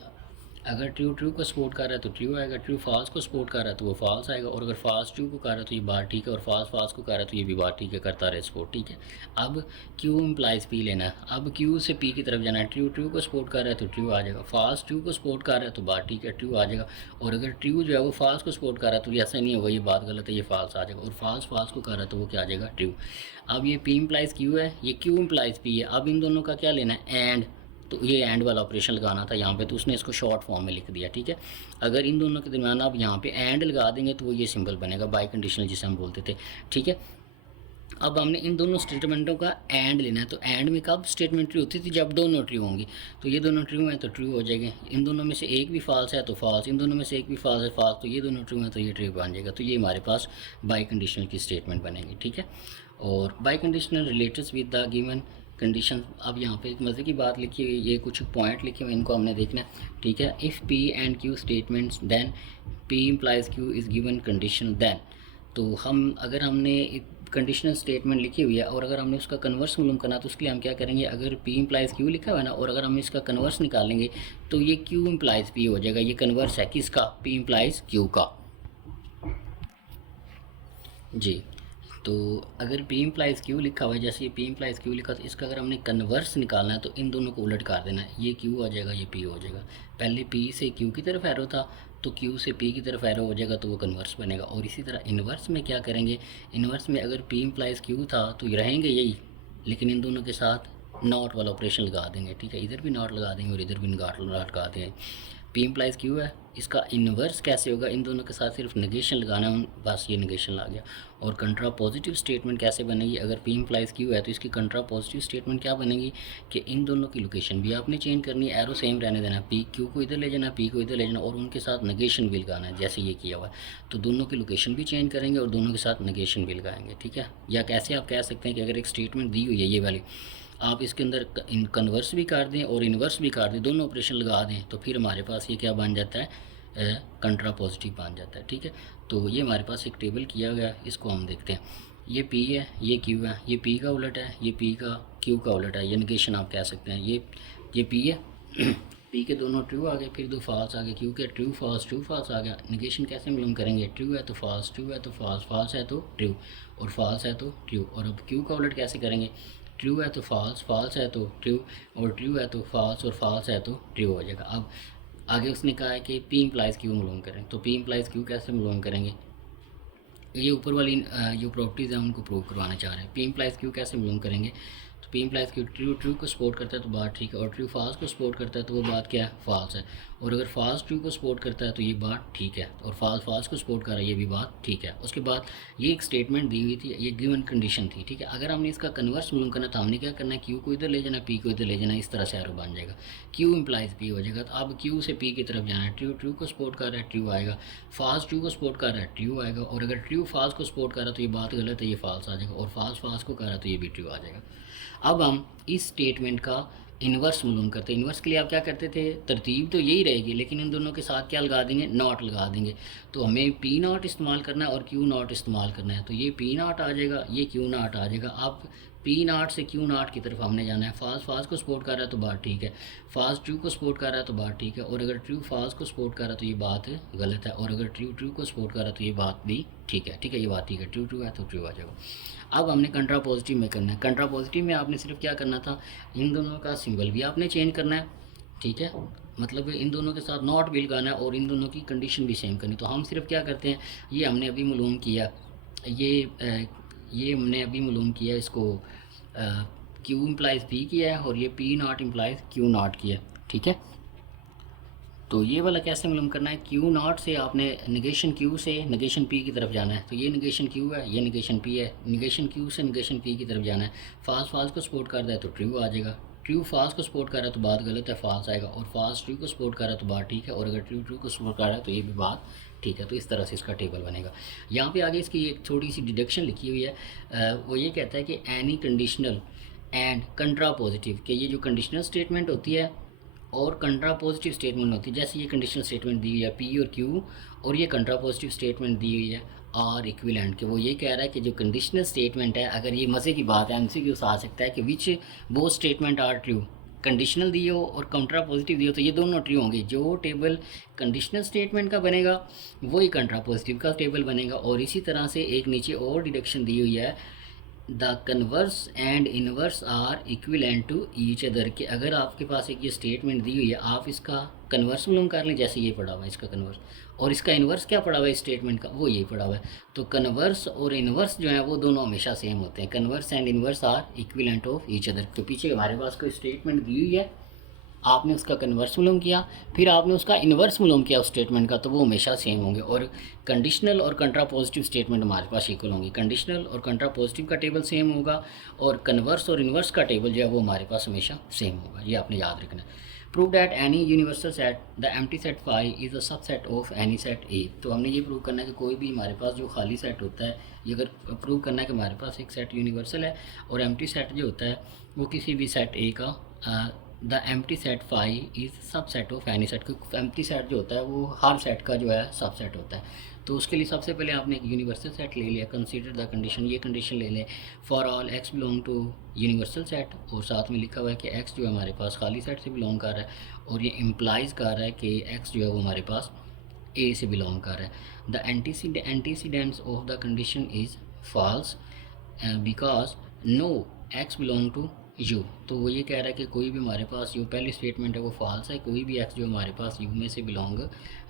अगर ट्रू को सपोर्ट कर रहा है तो ट्रू आएगा, ट्रू फॉल्स को सपोर्ट कर रहा है तो वो फॉल्स आएगा, और अगर फॉल्स ट्रू को कर रहा है तो ये बार ठीक है, और फॉल्स को कर रहा है तो ये भी बार ठीक है, करता रहे सपोर्ट, ठीक है। अब क्यू इम्प्लाइज पी लेना है, अब क्यू से पी की तरफ जाना है, ट्रू को सपोर्ट कर रहा है तो ट्रू आ जाएगा, फॉल्स ट्रू को सपोर्ट कर रहा है तो बार ठीक है, ट्रू आ जाएगा। और अगर ट्रू जो है वो फॉल्स को सपोर्ट कर रहा है तो ये ऐसा नहीं होगा, ये बात गलत है, ये फॉल्स आ जाएगा, और फॉल्स को कर रहा है तो वो क्या आ जाएगा, ट्रू। अब ये पी इम्प्लाइज क्यू है, ये क्यू इम्प्लाइज पी है। अब इन दोनों का क्या लेना है, एंड, तो ये एंड वाला ऑपरेशन लगाना था यहाँ पे, तो उसने इसको शॉर्ट फॉर्म में लिख दिया, ठीक है। अगर इन दोनों के दरमियान आप यहाँ पे एंड लगा देंगे तो वो ये सिंबल बनेगा, बाई कंडीशनल जिसे हम बोलते थे, ठीक है। अब हमने इन दोनों स्टेटमेंटों का एंड लेना है, तो एंड में कब स्टेटमेंट ट्रू होती थी, जब दोनों ट्रू होंगी। तो ये दोनों ट्रू हैं तो ट्रू हो जाएंगे, इन दोनों में से एक भी फॉल्स है तो फॉल्स, इन दोनों में से एक भी फॉल्स है फॉल्स, तो ये दोनों ट्रू हैं तो ये ट्रू बन जाएगा। तो ये हमारे पास बाई कंडीशनल की स्टेटमेंट बनेगी, ठीक है। और by conditional related with the given condition. अब यहाँ पे एक मज़े की बात लिखी हुई, ये कुछ पॉइंट लिखे हुए, इनको हमने देखना है, ठीक है। If P and Q statements then P implies Q is given condition then. तो हम अगर हमने कंडीशनल स्टेटमेंट लिखी हुई है और अगर हमने उसका कन्वर्स मालूम करना तो उसके लिए हम क्या करेंगे, अगर पी इम्प्लाइज क्यू लिखा हुआ है ना, और अगर हम इसका कन्वर्स निकालेंगे तो ये क्यू इम्प्लाइज पी हो जाएगा। ये कन्वर्स है किसका, पी इम्प्लाइज क्यू का, जी। तो अगर पी इम्प्लाइज क्यू लिखा हुआ है, जैसे ये पी इम्प्लाइज क्यू लिखा, तो इसका अगर हमने कन्वर्स निकालना है तो इन दोनों को उलट कर देना है, ये क्यू आ जाएगा, ये पी हो जाएगा। पहले पी से क्यू की तरफ एरो था तो क्यू से पी की तरफ एरो हो जाएगा, तो वो कन्वर्स बनेगा। और इसी तरह इन्वर्स में क्या करेंगे, इन्वर्स में अगर पी इम्प्लाइज क्यू था तो ये रहेंगे यही, लेकिन इन दोनों के साथ नॉट वाला ऑपरेशन लगा देंगे, ठीक है। इधर भी नॉट लगा देंगे और इधर भी नॉट लगा देंगे। पी इम्प्लाइज क्यू है, इसका इन्वर्स कैसे होगा, इन दोनों के साथ सिर्फ नेगेशन लगाना है, बस ये नेगेशन आ गया। और कंट्रा पॉजिटिव स्टेटमेंट कैसे बनेगी, अगर पी इम्प्लाइज क्यू है तो इसकी कंट्रा पॉजिटिव स्टेटमेंट क्या बनेगी कि इन दोनों की लोकेशन भी आपने चेंज करनी है, एरो सेम रहने देना, पी क्यू को इधर ले जाना, पी को इधर ले जाना, और उनके साथ नेगेशन भी लगाना है, जैसे ये किया हुआ है। तो दोनों की लोकेशन भी चेंज करेंगे और दोनों के साथ नेगेशन भी लगाएंगे, ठीक है। या कैसे आप कह सकते हैं कि अगर एक स्टेटमेंट दी हुई है ये वाली, आप इसके अंदर कन्वर्स भी कर दें और इन्वर्स भी कर दें, दोनों ऑपरेशन लगा दें, तो फिर हमारे पास ये क्या बन जाता है, कंट्रा पॉजिटिव बन जाता है, ठीक है। तो ये हमारे पास एक टेबल किया गया, इसको हम देखते हैं। ये पी है, ये क्यू है, ये पी का उलट है, ये पी का क्यू का उलट है, ये नेगेशन आप कह सकते हैं। ये पी है पी के दोनों ट्रू आ गए, फिर दो फॉल्स आ गए, क्यू के ट्रू फॉल्स आ गया। नेगेशन कैसे मालूम करेंगे, ट्रू है तो फॉल्स, ट्रू है तो फॉल्स, फॉल्स है तो ट्रू, और फॉल्स है तो ट्रू। और अब क्यू का उलट कैसे करेंगे, ट्रू है तो फॉल्स, फॉल्स है तो ट्रू, और ट्रू है तो फॉल्स, और फॉल्स है तो ट्रू हो जाएगा। अब आगे उसने कहा है कि पी इम्प्लाइज क्यू मालूम करें, तो पी इम्प्लाइज क्यू कैसे मालूम करेंगे, ये ऊपर वाली जो प्रॉपर्टीज़ हैं उनको प्रूव करवाना चाह रहे हैं। पी इम्प्लाइज क्यू कैसे मालूम करेंगे, तो पी इम्प्लाइज क्यू ट्रू को सपोर्ट करता है तो बात ठीक है, और ट्रू फॉल्स को सपोर्ट करता है तो वो बात क्या है, फॉल्स है। और अगर फॉल्स ट्रू को सपोर्ट करता है तो ये बात ठीक है, और फॉल्स फॉल्स को सपोर्ट कर रहा है ये भी बात ठीक है। उसके बाद ये एक स्टेटमेंट दी हुई थी, ये गिवन कंडीशन थी, ठीक है। अगर हमने इसका कन्वर्स मालूम करना तो हमने क्या करना है, क्यू को इधर ले जाना, पी को इधर ले जाना, इस तरह से एरो बन जाएगा, क्यू इंप्लाइज पी हो जाएगा। तो अब क्यू से पी की तरफ जाना है, ट्रू ट्रू को सपोर्ट कर रहा है ट्रू आएगा, फॉल्स ट्रू को सपोर्ट कर रहा है ट्रू आएगा, और अगर ट्रू फॉल्स को सपोर्ट कर रहा है तो ये बात गलत है, ये फॉल्स आ जाएगा, और फॉल्स फॉल्स को कर रहा है तो ये भी ट्रू आ जाएगा। अब हम इस स्टेटमेंट का इन्वर्स मालूम करते हैं। इन्वर्स के लिए आप क्या करते थे, तरतीब तो यही रहेगी लेकिन इन दोनों के साथ क्या लगा देंगे, नॉट लगा देंगे। तो हमें पी नॉट इस्तेमाल करना है और क्यू नॉट इस्तेमाल करना है, तो ये पी नॉट आ जाएगा, ये क्यू नॉट आ जाएगा। अब पी नॉट से क्यू नॉट की तरफ हमने जाना है। फॉल्स फॉल्स को सपोर्ट कर रहा है तो बात ठीक है, फॉल्स ट्रू को सपोर्ट कर रहा है तो बात ठीक है, और अगर ट्रू फॉल्स को सपोर्ट कर रहा है तो ये बात गलत है, और अगर ट्रू ट्रू को सपोर्ट कर रहा है तो ये बात भी ठीक है, ठीक है, ये बात ठीक है, ट्रू ट्रू है तो ट्रू आ जाएगा। अब हमने कंट्रा पॉजिटिव में करना है। कंट्रा पॉजिटिव में आपने सिर्फ क्या करना था, इन दोनों का सिंबल भी आपने चेंज करना है, ठीक है, मतलब इन दोनों के साथ नॉट भी लगाना है और इन दोनों की कंडीशन भी सेम करनी। तो हम सिर्फ क्या करते हैं, ये हमने अभी मालूम किया, ये हमने अभी मालूम किया, इसको क्यू इम्प्लाइज पी किया है और ये P not implies Q not किया, ठीक है। तो ये वाला कैसे मालूम करना है, क्यू नॉट से आपने निगेशन क्यू से निगेशन पी की तरफ जाना है, तो ये निगेशन क्यू है, ये निगेशन पी है, निगेशन क्यू से निगेशन पी की तरफ जाना है। फॉल्स फॉल्स को सपोर्ट कर रहा है तो ट्रू आ जाएगा, ट्रू फॉल्स को सपोर्ट कर रहा है तो बात गलत है, फॉल्स आएगा, और फॉल्स ट्रू को सपोर्ट कर रहा है तो बात ठीक है, और अगर ट्रू ट्रू को सपोर्ट कर रहा है तो ये भी बात ठीक है। तो इस तरह से इसका टेबल बनेगा। यहाँ पे आगे इसकी एक छोटी सी डिडक्शन लिखी हुई है, वो ये कहता है कि एनी कंडीशनल एंड कंट्रा पॉजिटिव, कि ये जो कंडीशनल स्टेटमेंट होती है और कंट्रा पॉजिटिव स्टेटमेंट होती है, जैसे ये कंडीशनल स्टेटमेंट दी हुई है पी और क्यू, और ये कंट्रा पॉजिटिव स्टेटमेंट दी हुई है आर इक्विलेंट, के वो ये कह रहा है कि जो कंडीशनल स्टेटमेंट है, अगर ये मज़े की बात है एमसीक्यू आ सकता है कि which both statement are true, conditional दिए हो और कंट्रा पॉजिटिव दिए हो तो ये दोनों ट्रू होंगे। जो टेबल कंडीशनल स्टेटमेंट का बनेगा वही कंट्रा पॉजिटिव का टेबल बनेगा। और इसी तरह से एक नीचे और डिडक्शन दी हुई है, the converse and inverse are equivalent to each other, कि अगर आपके पास एक ये स्टेटमेंट दी हुई है, आप इसका कन्वर्स मालूम कर लें, जैसे ये पढ़ा हुआ है इसका कन्वर्स, और इसका इन्वर्स क्या पढ़ा हुआ है इस स्टेटमेंट का, वो ये पढ़ा हुआ है। तो कन्वर्स और इन्वर्स जो है वो दोनों हमेशा सेम होते हैं, converse and inverse are equivalent of each other. तो पीछे हमारे पास कोई स्टेटमेंट दी हुई है, आपने उसका कन्वर्स मालूम किया, फिर आपने उसका इन्वर्स मालूम किया उस स्टेटमेंट का, तो वो हमेशा सेम होंगे। और कंडीशनल और कंट्रा पॉजिटिव स्टेटमेंट हमारे पास इक्वल होंगी, कंडीशनल और कंट्रा पॉजिटिव का टेबल सेम होगा, और कन्वर्स और इन्वर्स का टेबल जो है वो हमारे पास हमेशा सेम होगा, ये आपने याद रखना है। Prove that any universal set the empty set phi is a subset of any set A, तो हमने ये प्रूव करना है कि कोई भी हमारे पास जो खाली सेट होता है, ये अगर प्रूव करना है कि हमारे पास एक सेट यूनिवर्सल है और एम्प्टी सेट जो होता है वो किसी भी सेट ए का the empty set phi is subset of any set, क्योंकि एम्प्टी सेट जो होता है वो हर सेट का जो है सबसेट होता है। तो उसके लिए सबसे पहले आपने एक यूनिवर्सल सेट ले लिया, कंसीडर द कंडीशन, ये कंडीशन ले लें for all x belong to universal set, और साथ में लिखा हुआ है कि एक्स जो है हमारे पास खाली सेट से बिलोंग कर रहा है, और ये इम्प्लाइज कर रहा है कि एक्स जो है वो हमारे पास ए से बिलोंग कर रहा है। The antecedents of the condition is false because no x belong to U, तो वो ये कह रहा है कि कोई भी हमारे पास जो पहली स्टेटमेंट है वो फॉल्स है, कोई भी एक्स जो हमारे पास यू में से बिलोंग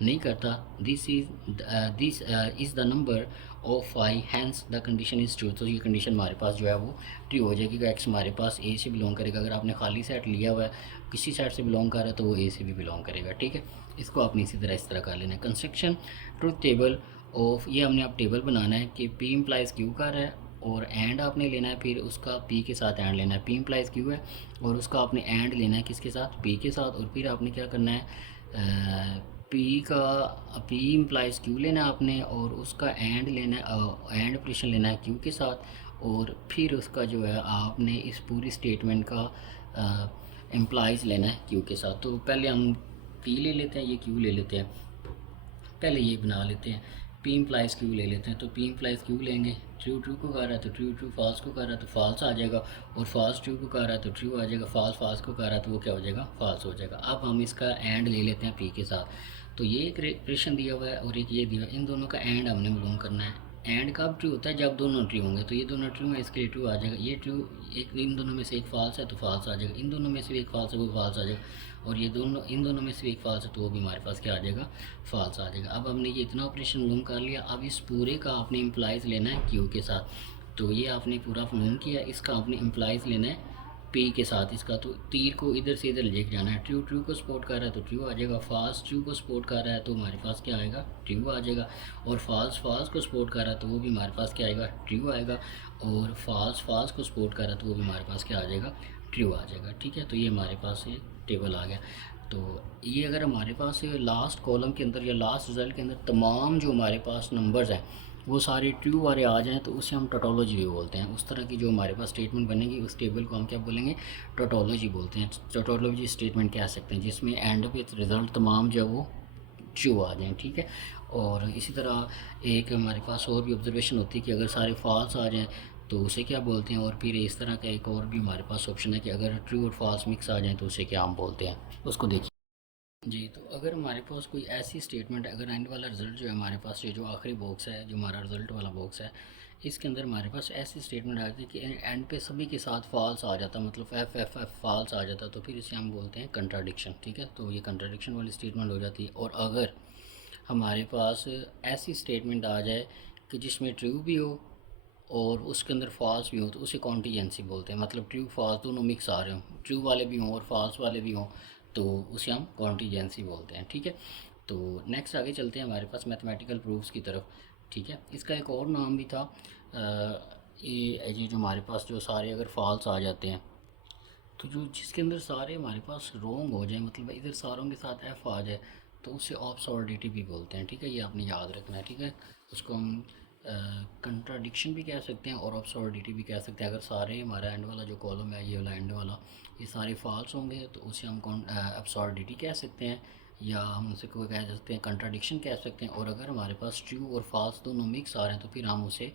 नहीं करता। This is the number of phi, hence the condition is true, तो ये कंडीशन हमारे पास जो है वो ट्रू हो जाएगी कि एक्स हमारे पास ए से बिलोंग करेगा। अगर आपने खाली सेट लिया हुआ है, किसी सेट से बिलोंग कर रहा है तो वो ए से भी बिलोंग करेगा, ठीक है। इसको आपने इस तरह कर लेना है। कंस्ट्रक्शन ट्रूथ टेबल ऑफ, ये हमने अब टेबल बनाना है कि पी इम्प्लाइज क्यू कर रहा है और एंड आपने लेना है, फिर उसका पी के साथ एंड लेना है, पी इम्प्लाइज क्यू है और उसका आपने एंड लेना है किसके साथ, पी के साथ, और फिर आपने क्या करना है, पी इम्प्लाइज क्यू लेना है आपने और उसका एंड लेना है, एंड ऑपरेशन लेना है क्यू के साथ, और फिर उसका जो है आपने इस पूरी स्टेटमेंट का इम्प्लाइज लेना है क्यू के साथ। तो पहले हम पी ले लेते हैं, ये क्यू ले लेते हैं, पहले ये बना लेते हैं, पी इम्प्लाइज क्यू ले लेते हैं। तो पी इम्प्लाइज क्यू लेंगे, ट्रू ट्रू को कर रहा है तो ट्रू ट्रू, फॉल्स को कर रहा है तो फॉल्स आ जाएगा, और फॉल्स ट्रू को कर रहा है तो ट्रू आ जाएगा, फॉल्स फॉल्स को कर रहा है तो वो क्या हो जाएगा, फॉल्स हो जाएगा। अब हम इसका एंड ले लेते हैं पी के साथ। तो ये एक रिलेशन दिया हुआ है और एक ये दिया हुआ है, इन दोनों का एंड हमने मालूम करना है। एंड कब ट्रू होता है, जब दोनों ट्रू होंगे, तो ये दोनों ट्रू है इसके लिए ट्रू आ जाएगा, ये ट्रू, एक इन दोनों में से एक फॉल्स है तो फॉल्स आ जाएगा, इन दोनों में से एक फॉल्स है वो फॉल्स आ जाएगा, और ये दोनों इन दोनों में से एक फॉल्स है तो वो भी हमारे पास क्या आ जाएगा, फॉल्स आ जाएगा। अब हमने ये इतना ऑपरेशन मालूम कर लिया, अब इस पूरे का आपने इम्प्लाइज लेना है क्यू के साथ। तो ये आपने पूरा मालूम किया, इसका आपने इम्प्लाइज लेना है पी के साथ इसका, तो तीर को इधर से इधर लेके जाना है। ट्रू ट्रू को सपोर्ट कर रहा है तो ट्रू आ जाएगा, फाल्स ट्रू को सपोर्ट कर रहा है तो हमारे पास क्या आएगा, ट्रू आ जाएगा। और फाल्स फाल्स को सपोर्ट कर रहा है तो वो भी हमारे पास क्या आएगा, ट्रू आएगा। और फाल्स फाल्स को सपोर्ट कर रहा है तो वो भी हमारे पास क्या आ जाएगा, ट्रू आ जाएगा। ठीक है, तो ये हमारे पास ये टेबल आ गया। तो ये अगर हमारे पास लास्ट कॉलम के अंदर या लास्ट रिज़ल्ट के अंदर तमाम जो हमारे पास नंबर्स हैं वो सारे ट्रू वाले आ जाएं तो उसे हम टोटोलॉजी भी बोलते हैं। उस तरह की जो हमारे पास स्टेटमेंट बनेगी उस टेबल को हम क्या बोलेंगे, टोटोलॉजी बोलते हैं। टोटोलॉजी स्टेटमेंट कह सकते हैं जिसमें एंड पे रिज़ल्ट तमाम जो है वो ट्रू आ जाएँ। ठीक है, और इसी तरह एक हमारे पास और भी ऑब्जर्वेशन होती है कि अगर सारे फॉल्स आ जाएँ तो उसे क्या बोलते हैं। और फिर इस तरह का एक और भी हमारे पास ऑप्शन है कि अगर ट्रू और फॉल्स मिक्स आ जाएँ तो उसे क्या हम बोलते हैं, उसको देखिए जी। तो अगर हमारे पास कोई ऐसी स्टेटमेंट, अगर एंड वाला रिज़ल्ट जो है हमारे पास, ये जो आखिरी बॉक्स है, जो हमारा रिज़ल्ट वाला बॉक्स है, इसके अंदर हमारे पास ऐसी स्टेटमेंट आती है कि एंड पे सभी के साथ फॉल्स आ जाता, मतलब एफ एफ एफ फॉल्स आ जाता, तो फिर इसे हम बोलते हैं कंट्राडिक्शन। ठीक है, तो ये कंट्राडिक्शन वाली स्टेटमेंट हो जाती है। और अगर हमारे पास ऐसी स्टेटमेंट आ जाए कि जिसमें ट्रू भी हो और उसके अंदर फॉल्स भी हो तो उसे कॉन्टीजेंसी बोलते हैं। मतलब ट्रू फॉल्स दोनों मिक्स आ रहे हों, ट्रू वाले भी हों और फॉल्स वाले भी हों, तो उसे हम कॉन्टीजेंसी बोलते हैं। ठीक है, तो नेक्स्ट आगे चलते हैं हमारे पास मैथमेटिकल प्रूफ्स की तरफ। ठीक है, इसका एक और नाम भी था ये जो हमारे पास जो सारे अगर फॉल्स आ जाते हैं तो जो जिसके अंदर सारे हमारे पास रोंग हो जाए, मतलब इधर सारों के साथ एफ आ जाए, तो उसे ऑब्सोर्डिटी भी बोलते हैं। ठीक है, ये आपने याद रखना है। ठीक है, उसको हम कंट्राडिक्शन भी कह सकते हैं और ऑब्सोर्डिटी भी कह सकते हैं। अगर सारे हमारा एंड वाला जो कॉलम है, ये वाला एंड वाला, ये सारे फॉल्स होंगे तो उसे हम ऑब्सोर्डिटी कह सकते हैं, या हम उसे कोई कह सकते हैं कंट्राडिक्शन कह सकते हैं। और अगर हमारे पास ट्रू और फॉल्स दोनों मिक्स आ रहे हैं तो फिर हम उसे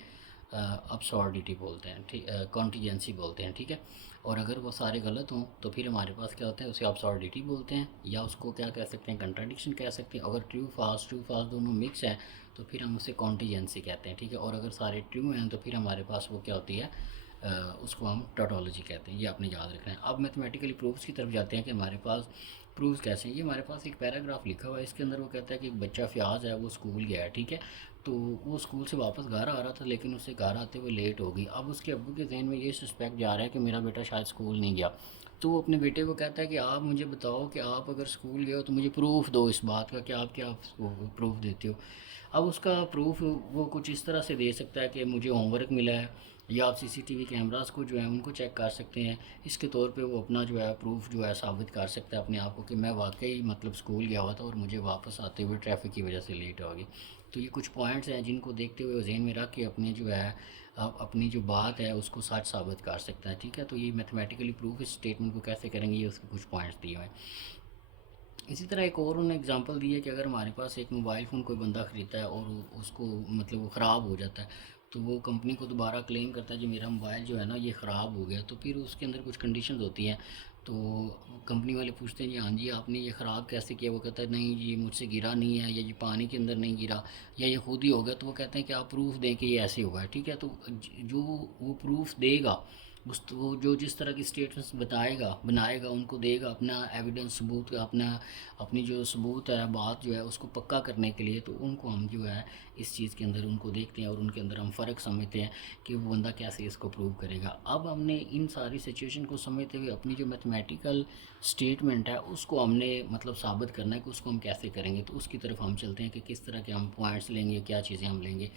अब्सॉर्डिटी बोलते हैं। ठीक, कॉन्टीजेंसी बोलते हैं। ठीक है, और अगर वो सारे गलत हों तो फिर हमारे पास क्या होता है, उसे अब्सॉर्डिटी बोलते हैं, या उसको क्या कह सकते हैं, कंट्राडिक्शन कह सकते हैं। अगर ट्रू फाल्स दोनों मिक्स हैं तो फिर हम उसे कॉन्टीजेंसी कहते हैं। ठीक है, और अगर सारे ट्रू हैं तो फिर हमारे पास वो क्या होती है, उसको हम टोटोलॉजी कहते हैं। ये आपने याद रखना है। अब मैथमेटिकली प्रूफ्स की तरफ जाते हैं कि हमारे पास प्रूफ्स कैसे हैं। ये हमारे पास एक पैराग्राफ लिखा हुआ है, इसके अंदर वो कहता है कि एक बच्चा फ़याज़ है, वो स्कूल गया है। ठीक है, तो वो स्कूल से वापस घर आ रहा था लेकिन उससे घर आते हुए लेट हो गई। अब उसके अब्बू के जहन में ये सस्पेक्ट जा रहा है कि मेरा बेटा शायद स्कूल नहीं गया। तो वो अपने बेटे को कहता है कि आप मुझे बताओ कि आप अगर स्कूल गए हो तो मुझे प्रूफ दो इस बात का कि आप क्या प्रूफ देते हो। अब उसका प्रूफ वो कुछ इस तरह से दे सकता है कि मुझे होमवर्क मिला है, या आप सीसीटीवी कैमरास को जो है उनको चेक कर सकते हैं। इसके तौर पे वो अपना जो है प्रूफ जो है साबित कर सकता है अपने आप को कि मैं वाकई मतलब स्कूल गया हुआ था और मुझे वापस आते हुए ट्रैफिक की वजह से लेट हो गई। तो ये कुछ पॉइंट्स हैं जिनको देखते हुए जहन में रख के अपने जो है अपनी जो बात है उसको सच साबित कर सकता है। ठीक है, तो ये मैथमेटिकली प्रूफ इस स्टेटमेंट को कैसे करेंगे, ये उसके कुछ पॉइंट्स दिए हुए हैं। इसी तरह एक और उन्होंने एग्जांपल दी है कि अगर हमारे पास एक मोबाइल फ़ोन कोई बंदा ख़रीदता है और उसको मतलब वो ख़राब हो जाता है, तो वो कंपनी को दोबारा क्लेम करता है कि मेरा मोबाइल जो है ना ये ख़राब हो गया। तो फिर उसके अंदर कुछ कंडीशंस होती हैं। तो कंपनी वाले पूछते हैं जी हाँ जी आपने ये ख़राब कैसे किया। वो कहता है नहीं ये मुझसे गिरा नहीं है, या ये पानी के अंदर नहीं गिरा, या ये खुद ही हो गया। तो वो कहते हैं कि आप प्रूफ दें कि ये ऐसे हुआ है। ठीक है, तो जो वो प्रूफ देगा उस तो वो जो जिस तरह की स्टेटमेंट्स बताएगा बनाएगा उनको देगा अपना एविडेंस सबूत का, अपना अपनी जो सबूत है बात जो है उसको पक्का करने के लिए, तो उनको हम जो है इस चीज़ के अंदर उनको देखते हैं और उनके अंदर हम फ़र्क समझते हैं कि वो बंदा कैसे इसको प्रूव करेगा। अब हमने इन सारी सिचुएशन को समझते हुए अपनी जो मैथमेटिकल स्टेटमेंट है उसको हमने मतलब साबित करना है कि उसको हम कैसे करेंगे। तो उसकी तरफ हम चलते हैं कि किस तरह के हम पॉइंट्स लेंगे, क्या चीज़ें हम लेंगे।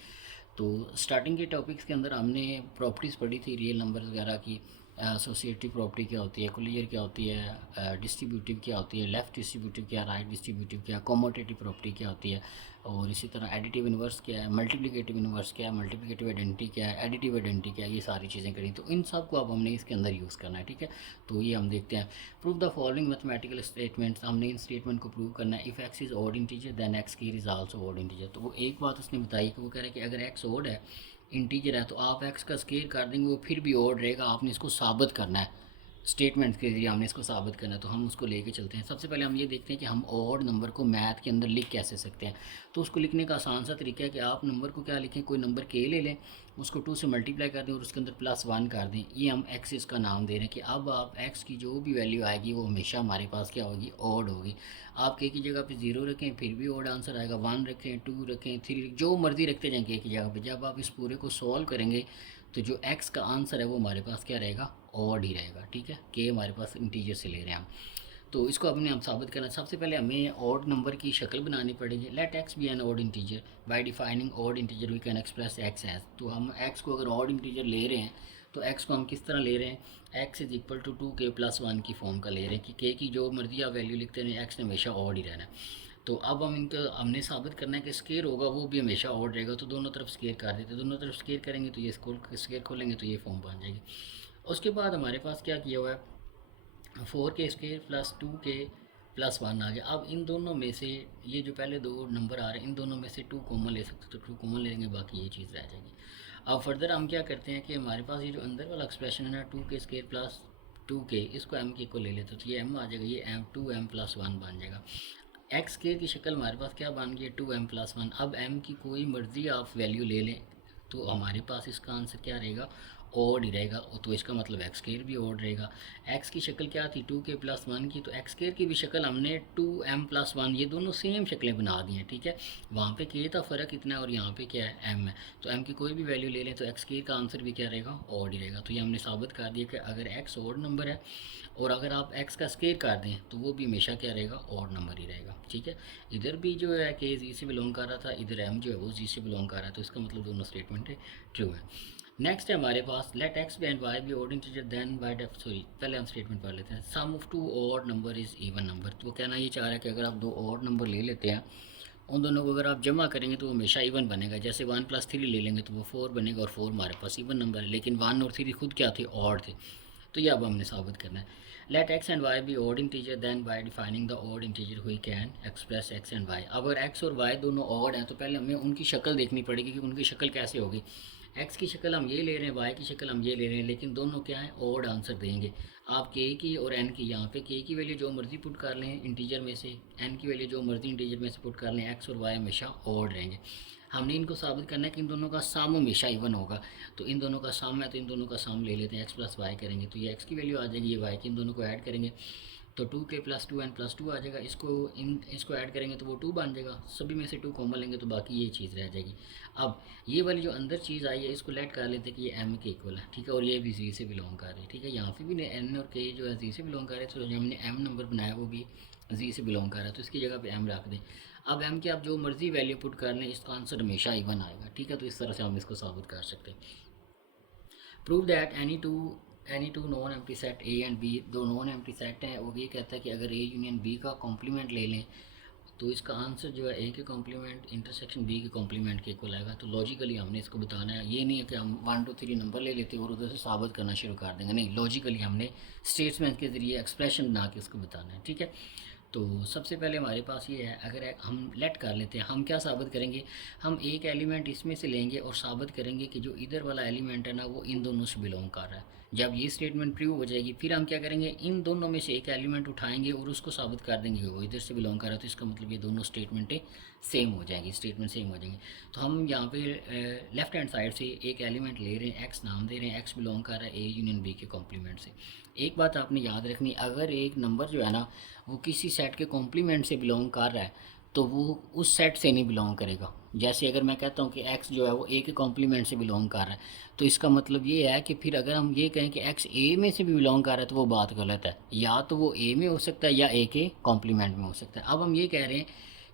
तो स्टार्टिंग के टॉपिक्स के अंदर हमने प्रॉपर्टीज़ पढ़ी थी, रियल नंबर वगैरह की। एसोसिएटिव प्रॉपर्टी क्या होती है, क्लियर क्या होती है, डिस्ट्रीब्यूटिव क्या होती है, लेफ़्ट डिस्ट्रीब्यूटिव क्या, राइट डिस्ट्रीब्यूटिव क्या, कॉमोटेटिव प्रॉपर्टी क्या होती है, और इसी तरह एडिटिव इन्वर्स क्या है, मल्टीप्लिकेटिव इन्वर्स क्या है, मल्टीप्लिकेटिव आइडेंटिटी क्या है, एडिटिव आइडेंटिटी क्या है, ये सारी चीज़ें करी। तो इन सब को अब हमने इसके अंदर यूज़ करना है। ठीक है, तो ये हम देखते हैं। Prove the following mathematical statements, हमने इन स्टेटमेंट को प्रूव करना है। If x is odd integer then x की इज़ आल्सो ऑड इंटीजर। तो वो एक बात उसने बताई कि वो कह रहे हैं कि अगर एक्स ऑड है, इंटीजर है, तो आप एक्स का स्केयर कर देंगे वो फिर भी ऑड रहेगा। आपने इसको साबित करना है, स्टेटमेंट के जरिए हमने इसको साबित करना है। तो हम उसको लेके चलते हैं। सबसे पहले हम ये देखते हैं कि हम ऑड नंबर को मैथ के अंदर लिख कैसे सकते हैं। तो उसको लिखने का आसान सा तरीका है कि आप नंबर को क्या लिखें, कोई नंबर के ले लें, उसको 2 से मल्टीप्लाई कर दें और उसके अंदर +1 कर दें। ये हम एक्स इसका नाम दे रहे हैं कि अब आप एक्स की जो भी वैल्यू आएगी वो हमेशा हमारे पास क्या होगी, ऑड होगी। आप के की जगह पे 0 रखें फिर भी ऑड आंसर आएगा, 1 रखें, 2 रखें, 3, जो मर्ज़ी रखते जाएँ के की जगह पे। जब आप इस पूरे को सॉल्व करेंगे तो जो एक्स का आंसर है वो हमारे पास क्या रहेगा, ऑड ही रहेगा, ठीक है। के हमारे पास इंटीजर से ले रहे हैं हम, तो इसको अपने हम साबित करना। सबसे पहले हमें ऑड नंबर की शक्ल बनानी पड़ेगी। Let x be an odd integer, by defining odd integer we can express x as. तो हम एक्स को अगर ऑड इंटीजर ले रहे हैं तो एक्स को हम किस तरह ले रहे हैं, x is equal to 2k+1 की फॉर्म का ले रहे हैं कि के की जो मर्जी आप वैल्यू लिखते हैं एक्स ने हमेशा ऑड ही रहना है। तो अब हम इनको हमने साबित करना है कि स्केयर होगा वो भी हमेशा ऑड रहेगा, तो दोनों तरफ स्केयर कर देते, दोनों तरफ स्केयर करेंगे तो ये स्केयर खोलेंगे तो ये फॉर्म बन जाएगी। उसके बाद हमारे पास क्या किया हुआ है, 4k² प्लस 2k+1 आ गया। अब इन दोनों में से ये जो पहले दो नंबर आ रहे हैं इन दोनों में से 2 कॉमन ले सकते, तो 2 कॉमन ले लेंगे, बाकी ये चीज़ रह जाएगी। अब फर्दर हम क्या करते हैं कि हमारे पास ये जो अंदर वाला एक्सप्रेशन है ना 2k² प्लस 2k, इसको m के को ले लेते तो ये m आ जाएगा, ये m 2m+1 बन जाएगा। एक्स के की शक्ल हमारे पास क्या बन गई है 2m+1। अब m की कोई मर्जी आप वैल्यू ले लें तो हमारे पास इसका आंसर क्या रहेगा, ऑड ही रहेगा। तो इसका मतलब एक्स स्केयर भी ऑड रहेगा। एक्स की शक्ल क्या थी 2k+1 की, तो एक्स स्केयर की भी शक्ल हमने 2m+1, ये दोनों सेम शक्लें बना दी हैं, ठीक है। वहाँ पे के था फ़र्क इतना है और यहाँ पे क्या है m है, तो m की कोई भी वैल्यू ले लें तो एक्स स्केयर का आंसर भी क्या रहेगा, ऑड ही रहेगा। तो ये हमने साबित कर दिया कि अगर x ऑड नंबर है और अगर आप x का स्केयर कर दें तो वो भी हमेशा क्या रहेगा, ऑड नंबर ही रहेगा, ठीक है। इधर भी जो है के जी से बिलोंग कर रहा था, इधर m जो है वो जी से बिलोंग कर रहा है, तो इसका मतलब दोनों स्टेटमेंट ट्रू है। नेक्स्ट है हमारे पास let x and y be odd integer then by def, sorry पहले हम स्टेटमेंट पढ़ लेते हैं। Sum of 2 odd number is even number. तो कहना ये चाह रहा है कि अगर आप 2 ऑड नंबर ले लेते हैं उन दोनों को अगर आप जमा करेंगे तो वो हमेशा इवन बनेगा। जैसे 1+3 ले लेंगे तो वो 4 बनेगा और 4 हमारे पास इवन नंबर है, लेकिन 1 और 3 खुद क्या थे, ऑड थे। तो ये अब हमने साबित करना है। Let x and y be odd integer then by defining the odd integer we can express x and y. अगर एक्स और वाई दोनों ऑड हैं तो पहले हमें उनकी शक्ल देखनी पड़ेगी कि उनकी शक्ल कैसे होगी। एक्स की शक्ल हम ये ले रहे हैं, वाई की शक्ल हम ये ले रहे हैं, लेकिन दोनों क्या है, ऑड आंसर देंगे। आप के की और एन की, यहाँ पे के की वैल्यू जो मर्जी पुट कर लें इंटीजर में से, एन की वैल्यू जो मर्जी इंटीजर में से पुट कर लें, एक्स और वाई हमेशा ऑड रहेंगे। हमने इनको साबित करना है कि इन दोनों का सम हमेशा इवन होगा। तो इन दोनों का सम है तो इन दोनों का सम ले लेते हैं, एक्स प्लस वाई करेंगे तो ये एक्स की वैल्यू आ जाएगी, ये वाई की, इन दोनों को ऐड करेंगे तो 2k+2n+2 आ जाएगा। इसको ऐड करेंगे तो वो 2 बन जाएगा, सभी में से 2 कॉमन लेंगे तो बाकी ये चीज़ रह जाएगी। अब ये वाली जो अंदर चीज़ आई है इसको लेट कर लेते हैं कि ये m के इक्वल है, ठीक है, और ये भी जी से बिलोंग कर रहे हैं, ठीक है। यहाँ पे भी n और k जो है जी से बिलोंग कर रहे हैं, तो जो हमने m नंबर बनाया वो भी जी से बिलोंग कर रहा है, तो इसकी जगह पे m रख दें। अब m की आप जो मर्जी वैल्यू पुट कर लें इसका आंसर हमेशा इवन आएगा, ठीक है। तो इस तरह से हम इसको साबित कर सकते हैं। Prove that any two non empty set A and B, दो नॉन एम्प्टी सेट हैं, वो ये कहता है कि अगर ए यूनियन बी का कॉम्प्लीमेंट ले लें तो इसका आंसर जो है ए के कॉम्प्लीमेंट इंटरसेक्शन बी के कॉम्प्लीमेंट के इक्वल आएगा। तो लॉजिकली हमने इसको बताना है, ये नहीं है कि हम 1 2 3 नंबर ले लेते हैं और उधर से साबित करना शुरू कर देंगे, नहीं, लॉजिकली हमने स्टेटमेंट के ज़रिए एक्सप्रेशन बना के इसको बताना है, ठीक है। तो सबसे पहले हमारे पास ये है, अगर हम लेट कर लेते हैं, हम क्या साबित करेंगे, हम एक एलिमेंट इसमें से लेंगे और साबित करेंगे कि जो इधर वाला एलिमेंट है ना वो इन दोनों से बिलोंग कर रहा है। जब ये स्टेटमेंट प्रूव हो जाएगी फिर हम क्या करेंगे, इन दोनों में से एक एलिमेंट उठाएंगे और उसको साबित कर देंगे कि वो इधर से बिलोंग कर रहा है। तो इसका मतलब ये दोनों स्टेटमेंटें सेम हो जाएंगी, स्टेटमेंट सेम हो जाएंगे। तो हम यहाँ पे लेफ्ट हैंड साइड से एक एलिमेंट ले रहे हैं, एक्स नाम दे रहे हैं, एक्स बिलोंग कर रहा है ए यूनियन बी के कॉम्प्लीमेंट से। एक बात आपने याद रखनी, अगर एक नंबर जो है ना वो किसी सेट के कॉम्प्लीमेंट से बिलोंग कर रहा है तो वो उस सेट से नहीं बिलोंग करेगा। जैसे अगर मैं कहता हूँ कि x जो है वो a के कॉम्प्लीमेंट से बिलोंग कर रहा है, तो इसका मतलब ये है कि फिर अगर हम ये कहें कि x a में से भी बिलोंग कर रहा है तो वो बात गलत है। या तो वो a में हो सकता है या a के कॉम्प्लीमेंट में हो सकता है। अब हम ये कह रहे हैं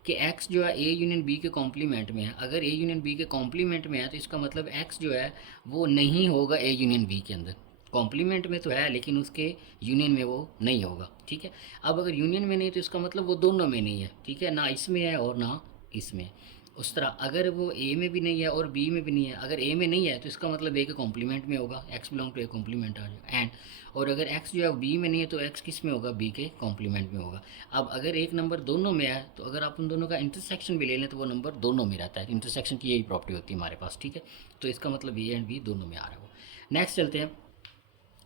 कि x जो है a यूनियन b के कॉम्प्लीमेंट में है। अगर a यूनियन b के कॉम्प्लीमेंट में है तो इसका मतलब x जो है वो नहीं होगा a यूनियन b के अंदर। कॉम्प्लीमेंट में तो है लेकिन उसके यूनियन में वो नहीं होगा, ठीक है। अब अगर यूनियन में नहीं तो इसका मतलब वो दोनों में नहीं है, ठीक है, ना इसमें है और ना इसमें। उस तरह अगर वो ए में भी नहीं है और बी में भी नहीं है, अगर ए में नहीं है तो इसका मतलब ए के कॉम्प्लीमेंट में होगा, x belong to a complement आ जाएगा एंड। और अगर एक्स जो है बी में नहीं है तो एक्स किस में होगा, बी के कॉम्प्लीमेंट में होगा। अब अगर एक नंबर दोनों में है तो अगर आप उन दोनों का इंटरसेक्शन भी ले लें तो वो नंबर दोनों में रहता है। इंटरसेक्शन की यही प्रॉपर्टी होती है हमारे पास, ठीक है। तो इसका मतलब ए एंड बी दोनों में आ रहा है वो। नेक्स्ट चलते हैं।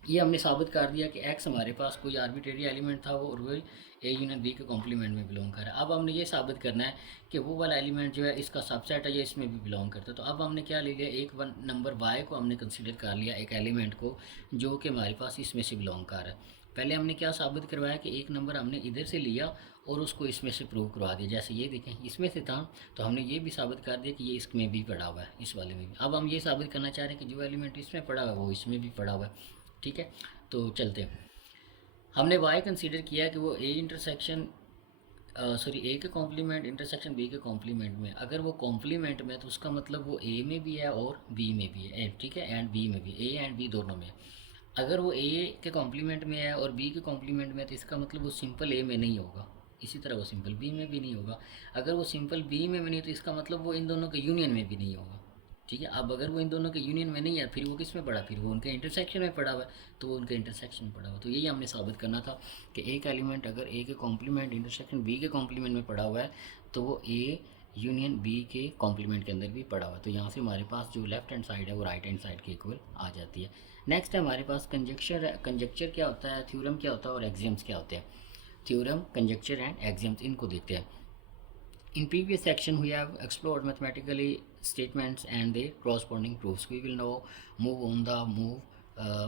ये हमने साबित कर दिया कि x हमारे पास कोई आर्बिट्रेरी एलिमेंट था वो, और वो ए यूनियन बी के कॉम्प्लीमेंट में बिलोंग कर रहा है। अब हमने ये साबित करना है कि वो वाला एलिमेंट जो है इसका सबसेट है या इसमें भी बिलोंग करता है। तो अब हमने क्या ले लिया, एक नंबर y को हमने कंसीडर कर लिया, एक एलिमेंट को जो कि हमारे पास इसमें से बिलोंग कर रहा है। पहले हमने क्या साबित करवाया कि एक नंबर हमने इधर से लिया और उसको इसमें से प्रूव करवा दिया। जैसे ये देखें इसमें से था तो हमने ये भी साबित कर दिया कि ये इसमें भी पड़ा हुआ है, इस वाले में भी। अब हम ये साबित करना चाह रहे हैं कि जो एलिमेंट इसमें पड़ा हुआ है वो इसमें भी पड़ा हुआ है, ठीक है। तो चलते हैं। हमने वाई कंसीडर किया कि वो ए इंटरसेक्शन सॉरी ए के कॉम्प्लीमेंट इंटरसेक्शन बी के कॉम्प्लीमेंट में, अगर वो कॉम्प्लीमेंट में तो उसका मतलब वो ए में भी है और बी में भी है, ठीक है, एंड बी में भी, ए एंड बी दोनों में। अगर वो ए के कॉम्प्लीमेंट में है और बी के कॉम्प्लीमेंट में है तो इसका मतलब वो सिंपल ए में नहीं होगा, इसी तरह वो सिंपल बी में भी नहीं होगा। अगर वो सिंपल बी में भी नहीं तो इसका मतलब वो इन दोनों के यूनियन में भी नहीं होगा, ठीक है। अब अगर वो इन दोनों के यूनियन में नहीं है फिर वो किस में पड़ा, फिर वो उनके इंटरसेक्शन में पड़ा हुआ है, तो वो उनके इंटरसेक्शन में पड़ा हुआ है। तो यही हमने साबित करना था कि एक एलिमेंट अगर ए के कॉम्प्लीमेंट इंटरसेक्शन बी के कॉम्प्लीमेंट में पड़ा हुआ है तो वो ए यूनियन बी के कॉम्प्लीमेंट के अंदर भी पड़ा हुआ है। तो यहाँ से हमारे पास जो लेफ्ट हैंड साइड है वो राइट हैंड साइड के इक्वल आ जाती है। नेक्स्ट है हमारे पास कंजक्चर है। कंजक्चर क्या होता है, थ्योरम क्या होता है और एक्सियम्स क्या होते हैं। थ्योरम, कंजक्चर एंड एक्सियम्स, इनको देखते हैं। In previous section, we have explored mathematically statements and their corresponding proofs. We will now move on the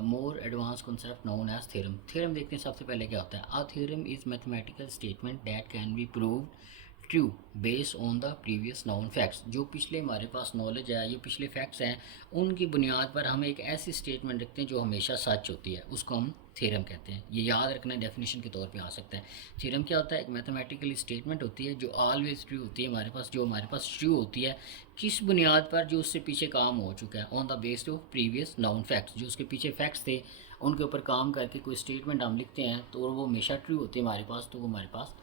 more advanced concept known as theorem. Theorem देखते हैं सबसे पहले क्या होता है। A theorem is mathematical statement that can be proved true based on the previous noun facts. जो पिछले हमारे पास नॉलेज है, ये पिछले फैक्ट्स हैं, उनकी बुनियाद पर हम एक ऐसी स्टेटमेंट रखते हैं जो हमेशा सच होती है, उसको हम थ्योरम कहते हैं। ये याद रखना डेफिनेशन के तौर पे आ सकता है। थ्योरम क्या होता है, एक मैथमेटिकल स्टेटमेंट होती है जो ऑलवेज ट्रू होती है हमारे पास, जो हमारे पास ट्रू होती है किस बुनियाद पर, जो उससे पीछे काम हो चुका है, on the based of previous noun facts. जो उसके पीछे फैक्ट्स थे उनके ऊपर काम करके कोई स्टेटमेंट हम लिखते हैं तो वो हमेशा ट्रू होती है हमारे पास, तो वो हमारे पास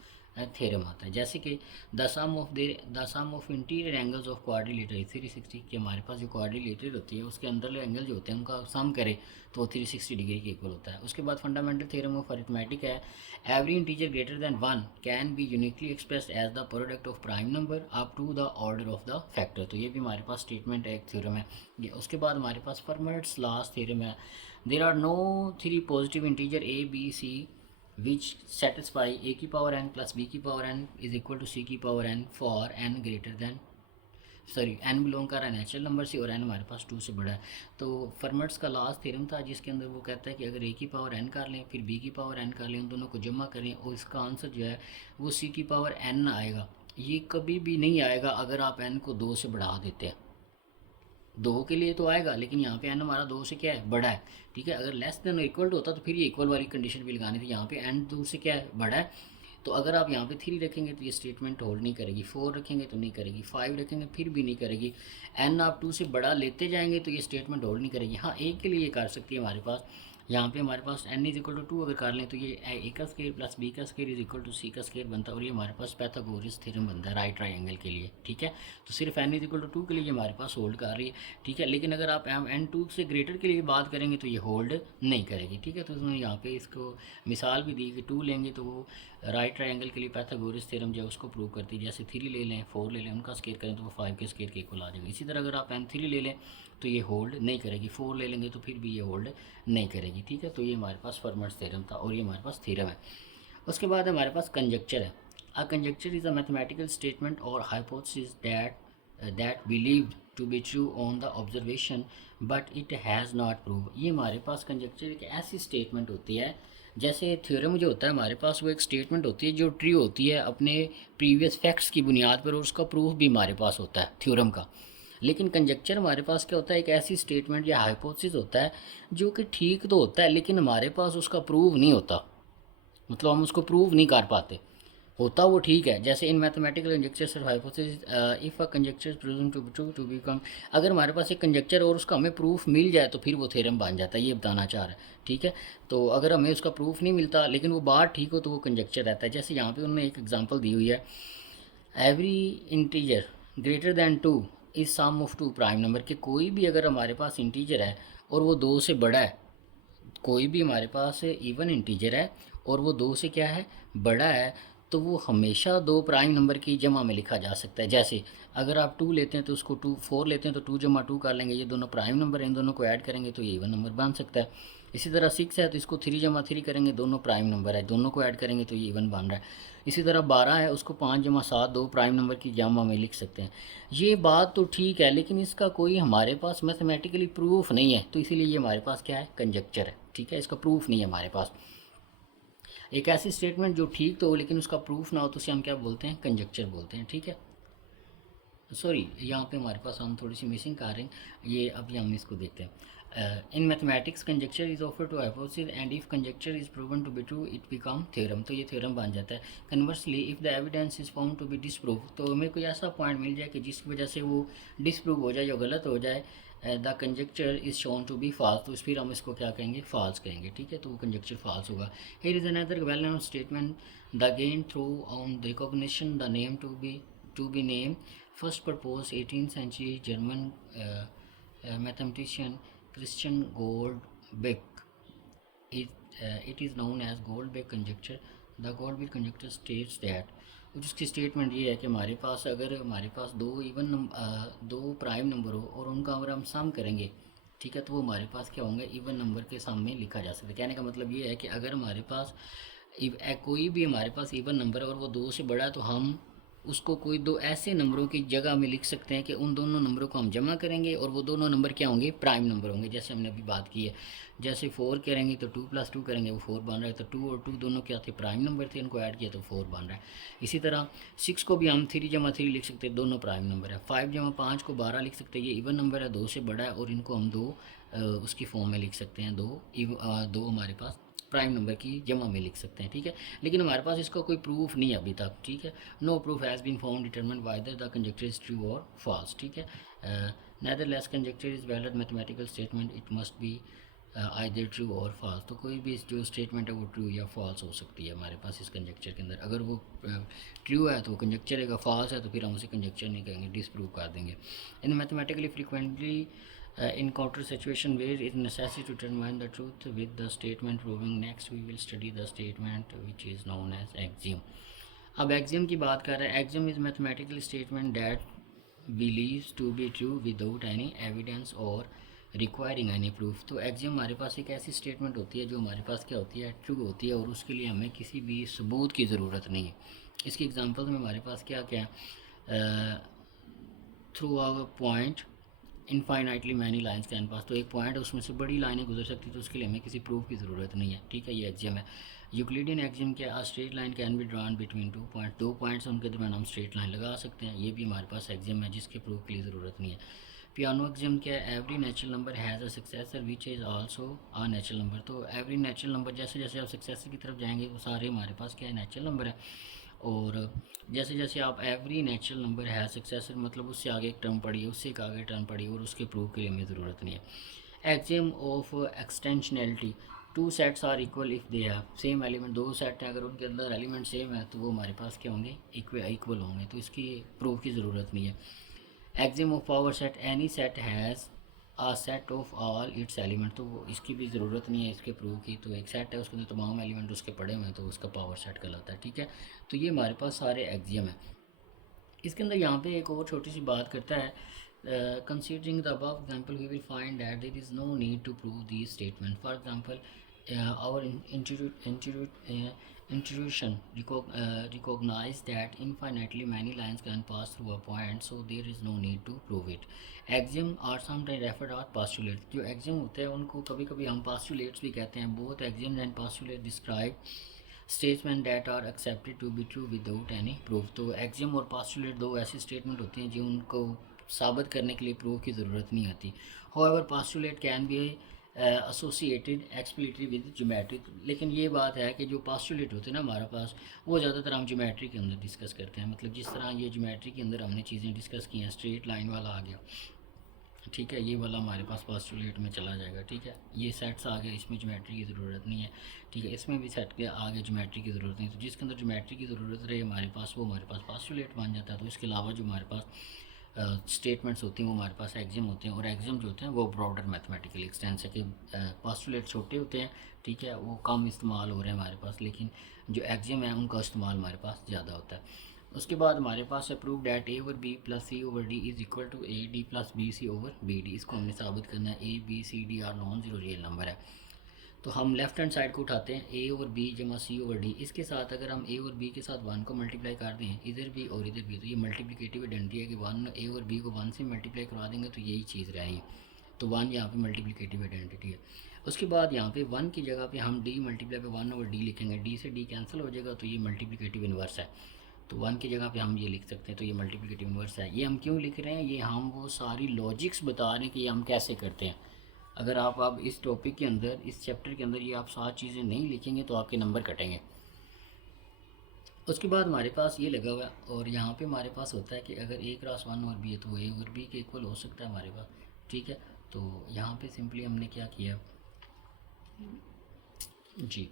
थ्योरम आता है। जैसे कि the sum of interior angles of quadrilateral 360, कि हमारे पास जो क्वाड्रिलेटरल होती है उसके अंदर एंगल जो होते हैं उनका सम करे तो वो 360 डिग्री के इक्वल होता है। उसके बाद फंडामेंटल थ्योरम ऑफ अरिथमेटिक है, every integer greater than 1 can be uniquely expressed as the product of prime number up to the order of the factor. तो ये भी हमारे पास स्टेटमेंट है, एक थ्योरम है ये। उसके बाद हमारे पास फर्मर्ट्स लास्ट थ्योरम है, there are no 3 positive integer A B C which satisfy a की पावर n plus b की power n is equal to c की power n for n greater than n belong कर रहा है नेचुरल नंबर से और n हमारे पास 2 से बड़ा है। तो फर्मर्ट्स का लास्ट थ्योरम था जिसके अंदर वो कहता है कि अगर a की पावर n कर लें फिर b की पावर n कर लें, उन दोनों को जमा करें और इसका आंसर जो है वो c की पावर n आएगा। ये कभी भी नहीं आएगा अगर आप n को 2 से बढ़ा देते हैं। 2 के लिए तो आएगा लेकिन यहाँ पे n हमारा 2 से क्या है, बड़ा है, ठीक है। अगर लेस देन इक्वल टू होता तो फिर ये इक्वल वाली कंडीशन भी लगानी थी। यहाँ पे n 2 से क्या है, बड़ा है। तो अगर आप यहाँ पे 3 रखेंगे तो ये स्टेटमेंट होल्ड नहीं करेगी, 4 रखेंगे तो नहीं करेगी, 5 रखेंगे फिर भी नहीं करेगी, n आप 2 से बड़ा लेते जाएंगे तो ये स्टेटमेंट होल्ड नहीं करेगी। हाँ, एक के लिए ये कर सकती है हमारे पास, यहाँ पे हमारे पास n इज इक्वल टू 2 अगर कर लें तो ये a का स्केयर प्लस b का square is equal to c का स्केयर बनता है और ये हमारे पास पाइथागोरस थ्योरम बनता है राइट ट्रायंगल के लिए, ठीक है। तो सिर्फ n इज इक्वल टू 2 के लिए ये हमारे पास होल्ड कर रही है, ठीक है। लेकिन अगर आप n 2 से ग्रेटर के लिए बात करेंगे तो ये होल्ड नहीं करेगी, ठीक है। तो उसने यहाँ पे इसको मिसाल भी दी कि 2 लेंगे तो वो राइट ट्रायंगल के लिए पाइथागोरस थ्योरम जो है उसको प्रूव करती है। जैसे 3 ले लें, 4 ले लें, उनका स्केयर करें तो वो 5 के स्केयर के इक्वल आ जाएगा। इसी तरह अगर आप n 3 ले लें तो ये होल्ड नहीं करेगी, 4 ले लेंगे तो फिर भी ये होल्ड नहीं करेगी, ठीक है। तो ये हमारे पास फर्मर्ट्स थ्योरम था और ये हमारे पास थ्योरम है। उसके बाद हमारे पास कंजक्चर है। A conjecture is a mathematical statement और hypothesis that believed to be true on the observation but it has not prove. ये हमारे पास कंजक्चर एक ऐसी स्टेटमेंट होती है, जैसे थ्योरम जो होता है हमारे पास वो एक स्टेटमेंट होती है जो ट्रू होती है अपने प्रीवियस फैक्ट्स की बुनियाद पर और उसका प्रूफ भी हमारे पास होता है थ्योरम का। लेकिन कंजक्चर हमारे पास क्या होता है, एक ऐसी स्टेटमेंट या हाइपोथेसिस होता है जो कि ठीक तो होता है लेकिन हमारे पास उसका प्रूव नहीं होता, मतलब हम उसको प्रूव नहीं कर पाते। होता वो ठीक है, जैसे इन mathematical conjecture hypothesis if a conjecture proved to be true to become, अगर हमारे पास एक कंजक्चर और उसका हमें प्रूफ मिल जाए तो फिर वो थ्योरम बन जाता है, ये बताना चाह रहा है, ठीक है। तो अगर हमें उसका प्रूफ नहीं मिलता लेकिन वो बात ठीक हो तो वो कंजक्चर रहता है। जैसे यहाँ पे उन्होंने एक एग्जांपल दी हुई है, every integer greater than 2 is sum of 2 prime number, के कोई भी अगर हमारे पास इंटीजर है और वो 2 से बड़ा है, कोई भी हमारे पास इवन इंटीजर है और वो 2 से क्या है, बड़ा है, तो वो हमेशा 2 प्राइम नंबर की जमा में लिखा जा सकता है। जैसे अगर आप 2 लेते हैं तो उसको 2 4 लेते हैं तो 2 जमा 2 कर लेंगे, ये दोनों प्राइम नंबर हैं, इन दोनों को ऐड करेंगे तो ये इवन नंबर बन सकता है। इसी तरह 6 है तो इसको 3 जमा 3 करेंगे, दोनों प्राइम नंबर है, दोनों को ऐड करेंगे तो ये इवन बन रहा है। इसी तरह 12 है, उसको 5 जमा 7 2 प्राइम नंबर की जमा में लिख सकते हैं। ये बात तो ठीक है लेकिन इसका कोई हमारे पास मैथमेटिकली प्रूफ नहीं है, तो इसीलिए ये हमारे पास क्या है, कंजक्चर है, ठीक है। इसका प्रूफ नहीं है हमारे पास। एक ऐसी स्टेटमेंट जो ठीक तो हो लेकिन उसका प्रूफ ना हो तो उसे हम क्या बोलते हैं, कंजक्चर बोलते हैं, ठीक है। सॉरी, यहाँ पे हमारे पास हम थोड़ी सी मिसिंग कर रहे हैं, ये अभी हम इसको देखते हैं। In mathematics, conjecture is offered to hypothesis, and if conjecture is proven to be true, it become theorem. तो ये theorem बन जाता है. Conversely, if the evidence is found to be disproved, तो हमें कोई ऐसा point मिल जाए कि जिसकी वजह से वो disprove हो जाए या गलत हो जाए, the conjecture is shown to be false, तो फिर हम इसको क्या कहेंगे, false कहेंगे. ठीक है, तो वो conjecture false होगा. Here is another well-known statement: the gain through on the recognition, the name to be named, first proposed 18th century German mathematician Christian Goldbeck. It is known as Goldbeck conjecture. The Goldbeck conjecture states that, उसकी स्टेटमेंट ये है कि हमारे पास अगर हमारे पास दो प्राइम नंबर हो और उनका अगर हम सम करेंगे, ठीक है, तो वो हमारे पास क्या होंगे, इवन नंबर के सामने लिखा जा सकता है. कहने का मतलब ये है कि अगर हमारे पास कोई भी हमारे पास इवन नंबर है और वो दो से बड़ा है, तो हम उसको कोई दो ऐसे नंबरों की जगह में लिख सकते हैं कि उन दोनों नंबरों को हम जमा करेंगे और वो दोनों नंबर क्या होंगे, प्राइम नंबर होंगे. जैसे हमने अभी बात की है, जैसे 4 करेंगे तो 2 + 2 करेंगे, वो 4 बन रहा है. तो 2 और 2 दोनों क्या थे, प्राइम नंबर थे, इनको ऐड किया तो 4 बन रहा है. इसी तरह 6 को भी हम 3 × 3 लिख सकते हैं, दोनों प्राइम नंबर है. 5 × 5 को 12 लिख सकते हैं, ये इवन नंबर है, 2 से बड़ा है, और इनको हम उसकी फॉर्म में लिख सकते हैं, दो हमारे पास प्राइम नंबर की जमा में लिख सकते हैं. ठीक है, लेकिन हमारे पास इसका कोई प्रूफ नहीं है अभी तक. ठीक है, no proof has been found determine whether the conjecture is true और फॉल्स. ठीक है, nevertheless conjecture is valid mathematical statement, it must be either true और फॉल्स. तो कोई भी जो स्टेटमेंट है वो ट्रू या फॉल्स हो सकती है हमारे पास इस कंजक्चर के अंदर. अगर वो ट्रू है तो वो कंजक्चर है, फॉल्स है तो फिर हम उसे कंजक्चर नहीं कहेंगे, डिसप्रूव कर देंगे. In mathematically frequently encounter situation where it necessary to determine the truth with the statement proving. Next we will study the statement which is known as axiom. अब axiom की बात कर रहे हैं. axiom is mathematical statement that believes to be true without any evidence or requiring any proof. तो axiom हमारे पास एक ऐसी स्टेटमेंट होती है जो हमारे पास क्या होती है, ट्रू होती है, और उसके लिए हमें किसी भी सबूत की ज़रूरत नहीं है. इसकी एग्जांपल में हमारे पास क्या क्या है, through our point infinitely many lines can pass. तो एक पॉइंट है, उसमें से बड़ी लाइनें गुजर सकती, तो उसके लिए हमें किसी प्रूफ की ज़रूरत नहीं है. ठीक है, ये एग्जाम है. यूक्लिडियन एग्जाम क्या, straight line can be drawn between 2 point. 2 points उनके दरमियान हम स्ट्रेट लाइन लगा सकते हैं, ये भी हमारे पास एग्जाम है जिसके प्रूफ की ज़रूरत नहीं है. पियानो एग्जाम क्या है, every natural number has a successor which is also a natural number. तो एवरी नेचुरल नंबर, जैसे जैसे आप सक्सेसर की तरफ जाएंगे वो सारे हमारे पास क्या है, नेचुरल नंबर है. और जैसे जैसे आप एवरी नेचुरल नंबर है सक्सेसर, मतलब उससे आगे एक टर्म पढ़िए, उससे एक आगे टर्म पढ़िए, और उसके प्रूफ के लिए हमें ज़रूरत नहीं है. Axiom of extensionality, 2 sets are equal if they have same element. 2 set हैं, अगर उनके अंदर एलिमेंट सेम है तो वो हमारे पास क्या होंगे, इक्वल होंगे, तो इसकी प्रूफ की ज़रूरत नहीं है. Axiom of power set, any set has a set of all its element. तो इसकी भी ज़रूरत नहीं है इसके प्रूफ की. तो एक सेट है, उसके अंदर तमाम एलिमेंट उसके पड़े हुए हैं, तो उसका पावर सेट कहलाता है. ठीक है, तो ये हमारे पास सारे एग्जियम है. इसके अंदर यहाँ पे एक और छोटी सी बात करता है, considering the above example we will find that there is no need to prove this statement. For example our intuition recognize that infinitely many lines can pass through a point, so there is no need to prove it. Axiom are sometimes referred as postulates. जो axiom होते हैं उनको कभी कभी हम postulates भी कहते हैं. Both axioms and postulates describe statements that are accepted to be true without any proof. तो axiom और postulate दो ऐसी statement होती हैं जो उनको साबित करने के लिए प्रूफ की ज़रूरत नहीं होती. However, postulate can be associated exploratory with geometry. लेकिन ये बात है कि जो पास्टुलेट होते हैं ना हमारे पास, वो ज़्यादातर हम ज्योमेट्री के अंदर डिस्कस करते हैं. मतलब जिस तरह ये ज्योमेट्री के अंदर हमने चीज़ें डिस्कस की हैं, स्ट्रेट लाइन वाला आ गया, ठीक है, ये वाला हमारे पास पास्टुलेट में चला जाएगा. ठीक है, ये सेट्स आ गए, इसमें ज्योमेट्री की ज़रूरत नहीं है. ठीक है, इसमें भी सेट के आगे ज्योमेट्री की ज़रूरत नहीं. तो जिसके अंदर ज्योमेट्री की ज़रूरत रहे हमारे पास, वो हमारे पास पास्टुलेट बन जाता है. तो इसके अलावा जो हमारे पास स्टेटमेंट्स होती हैं वो हमारे पास एग्जिम होते हैं. और एग्जिम जो होते हैं वो ब्रॉडर मैथमेटिकल एक्सटेंस है कि पास्टुलेट छोटे होते हैं, ठीक है, वो कम इस्तेमाल हो रहे हैं हमारे पास, लेकिन जो एग्जिम है उनका इस्तेमाल हमारे पास ज़्यादा होता है. उसके बाद हमारे पास है prove that A over B plus C over D is equal to A D plus B C over B D. इसको हमने साबित करना है A B C D are non zero real number है. तो हम लेफ्ट हैंड साइड को उठाते हैं, ए ओवर बी जमा सी ओवर डी. इसके साथ अगर हम ए और बी के साथ 1 को मल्टीप्लाई कर दें, इधर भी और इधर भी, तो ये मल्टीप्लिकेटिव आइडेंटिटी है कि 1 ए और बी को 1 से मल्टीप्लाई करवा देंगे तो यही चीज़ रहेगी. तो 1 यहाँ पे मल्टीप्लिकेटिव आइडेंटिटी है. उसके बाद यहाँ पे 1 की जगह पे हम डी मल्टीप्लाई पे 1 ओवर डी लिखेंगे. डी से डी कैंसिल हो जाएगा, तो ये मल्टीप्लिकेटिव इन्वर्स है. तो 1 की जगह पे हम ये लिख सकते हैं, तो ये मल्टीप्लिकेटिव इन्वर्स है. ये हम क्यों लिख रहे हैं, ये हम वो सारी लॉजिक्स बता रहे हैं कि ये हम कैसे करते हैं. अगर आप इस टॉपिक के अंदर, इस चैप्टर के अंदर ये आप 7 चीज़ें नहीं लिखेंगे तो आपके नंबर कटेंगे। उसके बाद हमारे पास ये लगा हुआ है और यहाँ पे हमारे पास होता है कि अगर ए क्रॉस वन और बी है तो ए और बी के इक्वल हो सकता है हमारे पास, ठीक है। तो यहाँ पे सिंपली हमने क्या किया जी,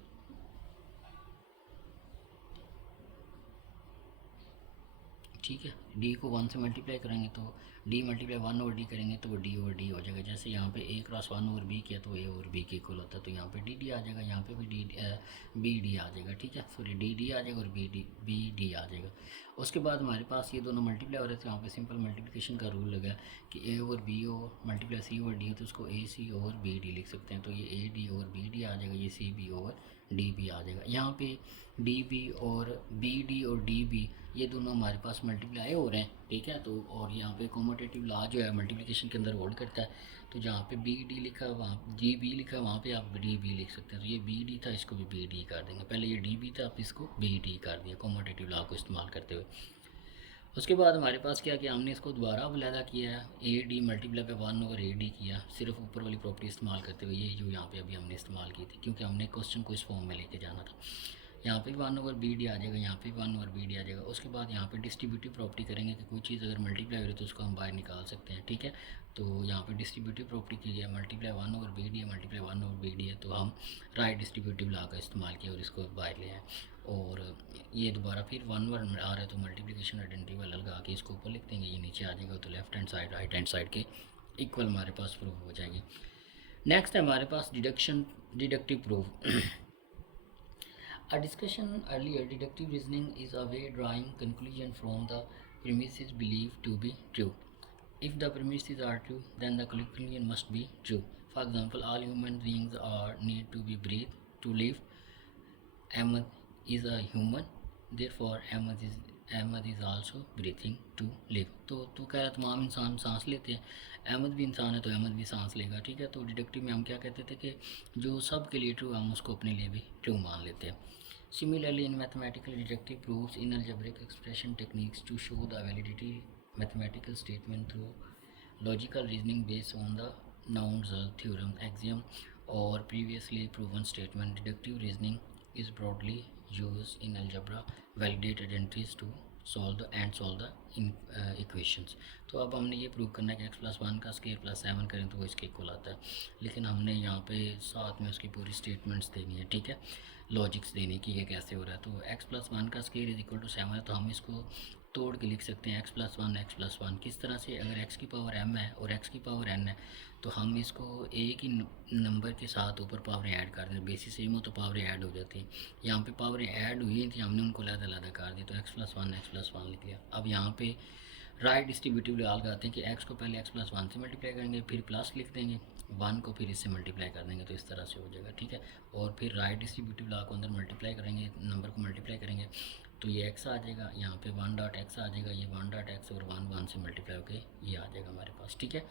ठीक है, डी को 1 से मल्टीप्लाई करेंगे तो डी मल्टीप्लाई 1 ओवर डी करेंगे तो वो डी ओवर डी हो जाएगा। जैसे यहाँ पे ए क्रॉस 1 ओवर बी किया तो ए ओवर बी के इक्वल होता है, तो यहाँ पे डी डी आ जाएगा, यहाँ पे भी बी डी आ जाएगा, ठीक है, सॉरी डी डी आ जाएगा और बी डी आ जाएगा। उसके बाद हमारे पास ये दोनों मल्टीप्लाई हो रहे थे, यहाँ पे सिंपल मल्टीप्लिकेशन का रूल लगा कि ए ओवर बी ओ मल्टीप्लाई सी ओवर डी, तो उसको a c over B d लिख सकते हैं। तो ये a d over B d आ जाएगा, ये c b over d b आ जाएगा। यहाँ पे डी बी और बी डी और डी बी ये दोनों हमारे पास मल्टीप्लाई हो रहे हैं, ठीक है। तो और यहाँ पे कॉम्यूटेटिव लॉ जो है मल्टीप्लिकेशन के अंदर होल्ड करता है, तो जहाँ पे बी डी लिखा है वहाँ जी बी लिखा है, वहाँ पे आप डी बी लिख सकते हैं। तो ये बी डी था, इसको भी बी डी कर देंगे। पहले ये डी बी था, आप इसको बी डी कर दिया कॉम्यूटेटिव लॉ को इस्तेमाल करते हुए। उसके बाद हमारे पास क्या किया, हमने इसको दोबारा अलहदा किया है, ए डी मल्टीप्लाई पे 1 ओवर ए डी किया, सिर्फ ऊपर वाली प्रॉपर्टी इस्तेमाल करते हुए, ये जो यहाँ पे अभी हमने इस्तेमाल की थी, क्योंकि हमने क्वेश्चन को इस फॉर्म में लेके जाना था। यहाँ पे 1 ओवर बी डी आ जाएगा, यहाँ पे 1 ओवर बी डी आ जाएगा। उसके बाद यहाँ पे डिस्ट्रीब्यूटिव प्रॉपर्टी करेंगे कि कोई चीज़ अगर मल्टीप्लाई हो रही है तो उसको हम बाहर निकाल सकते हैं, ठीक है। तो यहाँ पे डिस्ट्रीब्यूटिव प्रॉपर्टी की है, मल्टीप्लाई 1 ओवर बी डी है, मल्टीप्लाई 1 ओवर बी डी है, तो हम राइट डिस्ट्रीब्यूटिव लॉ का इस्तेमाल किया और इसको बाहर ले आए। और ये दोबारा फिर 1 ओवर आ रहा है तो मल्टीप्लिकेशन आइडेंटिटी वाला लगा के इसको ऊपर लिख देंगे, ये नीचे आ जाएगा, तो left hand side right hand side के इक्वल हमारे पास प्रूफ हो जाएगी। नेक्स्ट है हमारे पास deductive proof. A discussion earlier, deductive reasoning is a way drawing conclusion from the premises believed to be true. If the premises are true, then the conclusion must be true. For example, all human beings need to be breathed to live. Ahmed is a human, therefore Ahmed is also breathing to live. तो कह रहा तमाम इंसान सांस लेते हैं, अहमद भी इंसान है तो अहमद भी सांस लेगा, ठीक है। तो डिडक्टिव में हम क्या कहते थे कि जो सब के लिए ट्रू हम उसको अपने लिए भी ट्रू मान लेते हैं। Similarly, in mathematical deductive proofs in algebraic expression techniques to show the validity mathematical statement through logical reasoning based on the known result, theorem, axiom, or previously proven statement, deductive reasoning is broadly used in algebra, validate identities to solve the equations. तो अब हमने ये प्रूव करना है कि x+1 का स्केयर +7 करें तो वो इसके इक्वल आता है, लेकिन हमने यहाँ पे साथ में उसकी पूरी स्टेटमेंट्स देनी है, ठीक है, लॉजिक्स देने की ये कैसे हो रहा है। तो x+1 का स्केयर इज इक्वल टू 7 है, तो हम इसको तोड़ के लिख सकते हैं x+1 किस तरह से, अगर x की पावर m है और x की पावर n है तो हम इसको एक ही नंबर के साथ ऊपर पावर ऐड कर दें, बेसिस सेम हो तो पावर ऐड हो जाती है। यहाँ पे पावर ऐड हुई थी, हमने उनको अलग कर दी, तो x+1 लिख लिया। अब यहाँ पे राइट डिस्ट्रीब्यूटिव लॉ लगाते हैं कि x को पहले x+1 से मल्टीप्लाई करेंगे, फिर प्लस लिख देंगे, 1 को फिर इससे मल्टीप्लाई कर देंगे, तो इस तरह से हो जाएगा, ठीक है। और फिर राइट डिस्ट्रीब्यूटिव लॉ को अंदर मल्टीप्लाई करेंगे, नंबर को मल्टीप्लाई करेंगे तो ये x आ जाएगा, यहाँ पे 1.x आ जाएगा, ये 1.x और 1 से मल्टीप्लाई होके ये आ जाएगा हमारे पास, ठीक है।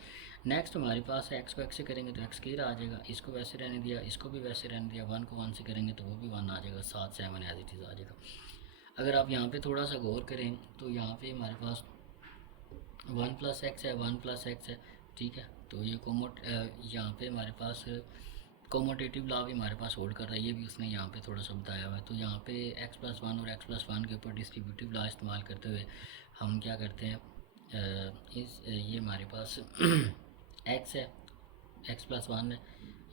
नेक्स्ट हमारे पास है x को x से करेंगे तो x स्क्वायर आ जाएगा, इसको वैसे रहने दिया, इसको भी वैसे रहने दिया, 1 को 1 से करेंगे तो वो भी 1 आ जाएगा, 7 एज इट इज़ आ जाएगा। अगर आप यहाँ पे थोड़ा सा गौर करें तो यहाँ पे हमारे पास 1+x है, 1+x है, ठीक है। तो ये यहाँ पे हमारे पास कॉम्यूटेटिव लॉ भी हमारे पास होल्ड कर रहा है, ये भी उसने यहाँ पे थोड़ा सा बताया हुआ है। तो यहाँ पे x+1 और x+1 के ऊपर डिस्ट्रीब्यूटिव लॉ इस्तेमाल करते हुए हम क्या करते हैं, ये हमारे पास x है, x+1 है,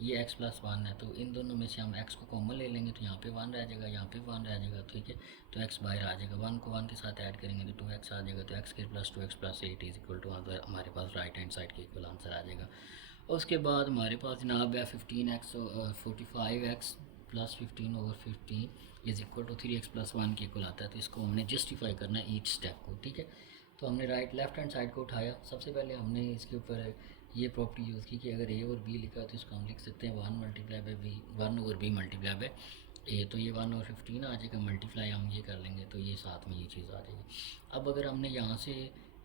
ये x+1 है, तो इन दोनों में से हम x को कॉमन ले लेंगे तो यहाँ पे 1 रह जाएगा, यहाँ पे 1 रह जाएगा, ठीक है। तो x बाहर आ जाएगा, 1 को 1 के साथ ऐड करेंगे तो 2x आ जाएगा, तो x²+2x+8 इज इक्वल टू हमारे पास राइट हैंड साइड के इक्वल आंसर आ जाएगा। उसके बाद हमारे पास जनाब है 15x और 45x plus 15 over 15 is equal to 3x+1 के इक्वल आता है। तो इसको हमने जस्टिफाई करना है ईच स्टेप को, ठीक है। तो हमने लेफ्ट हैंड साइड को उठाया, सबसे पहले हमने इसके ऊपर ये प्रॉपर्टी यूज़ की कि अगर a और b लिखा है तो इसको हम लिख सकते हैं 1 multiply by b, 1 over b multiply by a, तो ये 1 ओवर 15 आ जाएगा, मल्टीप्लाई हम ये कर लेंगे तो ये साथ में ये चीज़ आ जाएगी। अब अगर हमने यहाँ से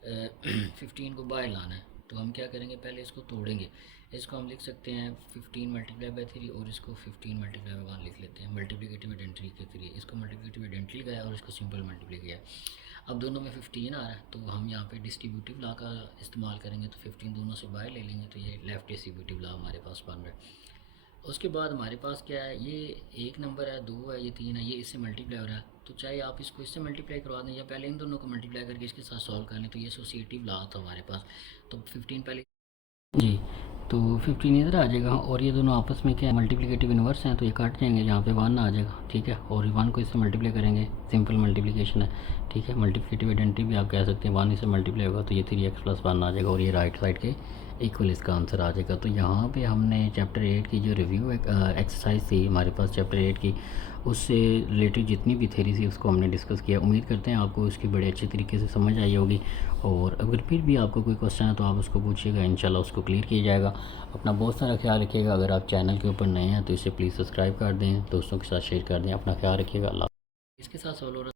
15 को बाहर लाना है तो हम क्या करेंगे, पहले इसको तोड़ेंगे। इसको हम लिख सकते हैं 15 मल्टीप्लाई बाई 3 और इसको 15 मल्टीप्लाई बाई 1 लिख लेते हैं मल्टीप्लिकेटिव आइडेंटिटी के थ्री। इसको मल्टीप्लिकेटिव आइडेंटिटी लगाया और इसको सिंपल मल्टीप्लाई किया। अब दोनों में 15 आ रहा है तो हम यहाँ पे डिस्ट्रीब्यूटिव लॉ का इस्तेमाल करेंगे, तो 15 दोनों से बाहर ले लेंगे तो ये लेफ़्ट डिस्ट्रीब्यूटिव लॉ हमारे पास बन रहा है। उसके बाद हमारे पास क्या है, ये एक नंबर है, दो है, ये तीन है, ये इससे मल्टीप्लाई हो रहा है। तो चाहे आप इसको इससे मल्टीप्लाई करवा दें या पहले इन दोनों को मल्टीप्लाई करके इसके साथ सॉल्व कर लें, तो ये एसोसिएटिव लॉ था हमारे पास। तो 15 पहले जी, तो 15 इधर आ जाएगा और ये दोनों आपस में क्या है, मल्टीप्लिकेटिव इन्वर्स हैं, तो ये काट जाएंगे, यहाँ पे 1 आ जाएगा, ठीक है। और 1 को इससे मल्टीप्लाई करेंगे, सिंपल मल्टीप्लिकेशन है, ठीक है। मल्टीप्लिकेटिव आइडेंटिटी भी आप कह सकते हैं, 1 इससे मल्टीप्लाई होगा तो ये 3x प्लस 1 आ जाएगा और ये राइट साइड के इक्वल इसका आंसर आ जाएगा। तो यहाँ पे हमने चैप्टर 8 की जो रिव्यू एक्सरसाइज थी हमारे पास चैप्टर 8 की, उससे रिलेटेड जितनी भी थेरी थी उसको हमने डिस्कस किया। उम्मीद करते हैं आपको उसकी बड़े अच्छे तरीके से समझ आई होगी, और अगर फिर भी आपको कोई क्वेश्चन है तो आप उसको पूछिएगा, इंशाल्लाह उसको क्लियर किया जाएगा। अपना बहुत सारा ख्याल रखिएगा। अगर आप चैनल के ऊपर नए हैं तो इसे प्लीज़ सब्सक्राइब कर दें, दोस्तों के साथ शेयर कर दें। अपना ख्याल रखिएगा। अल्लाह। इसके साथ सवाल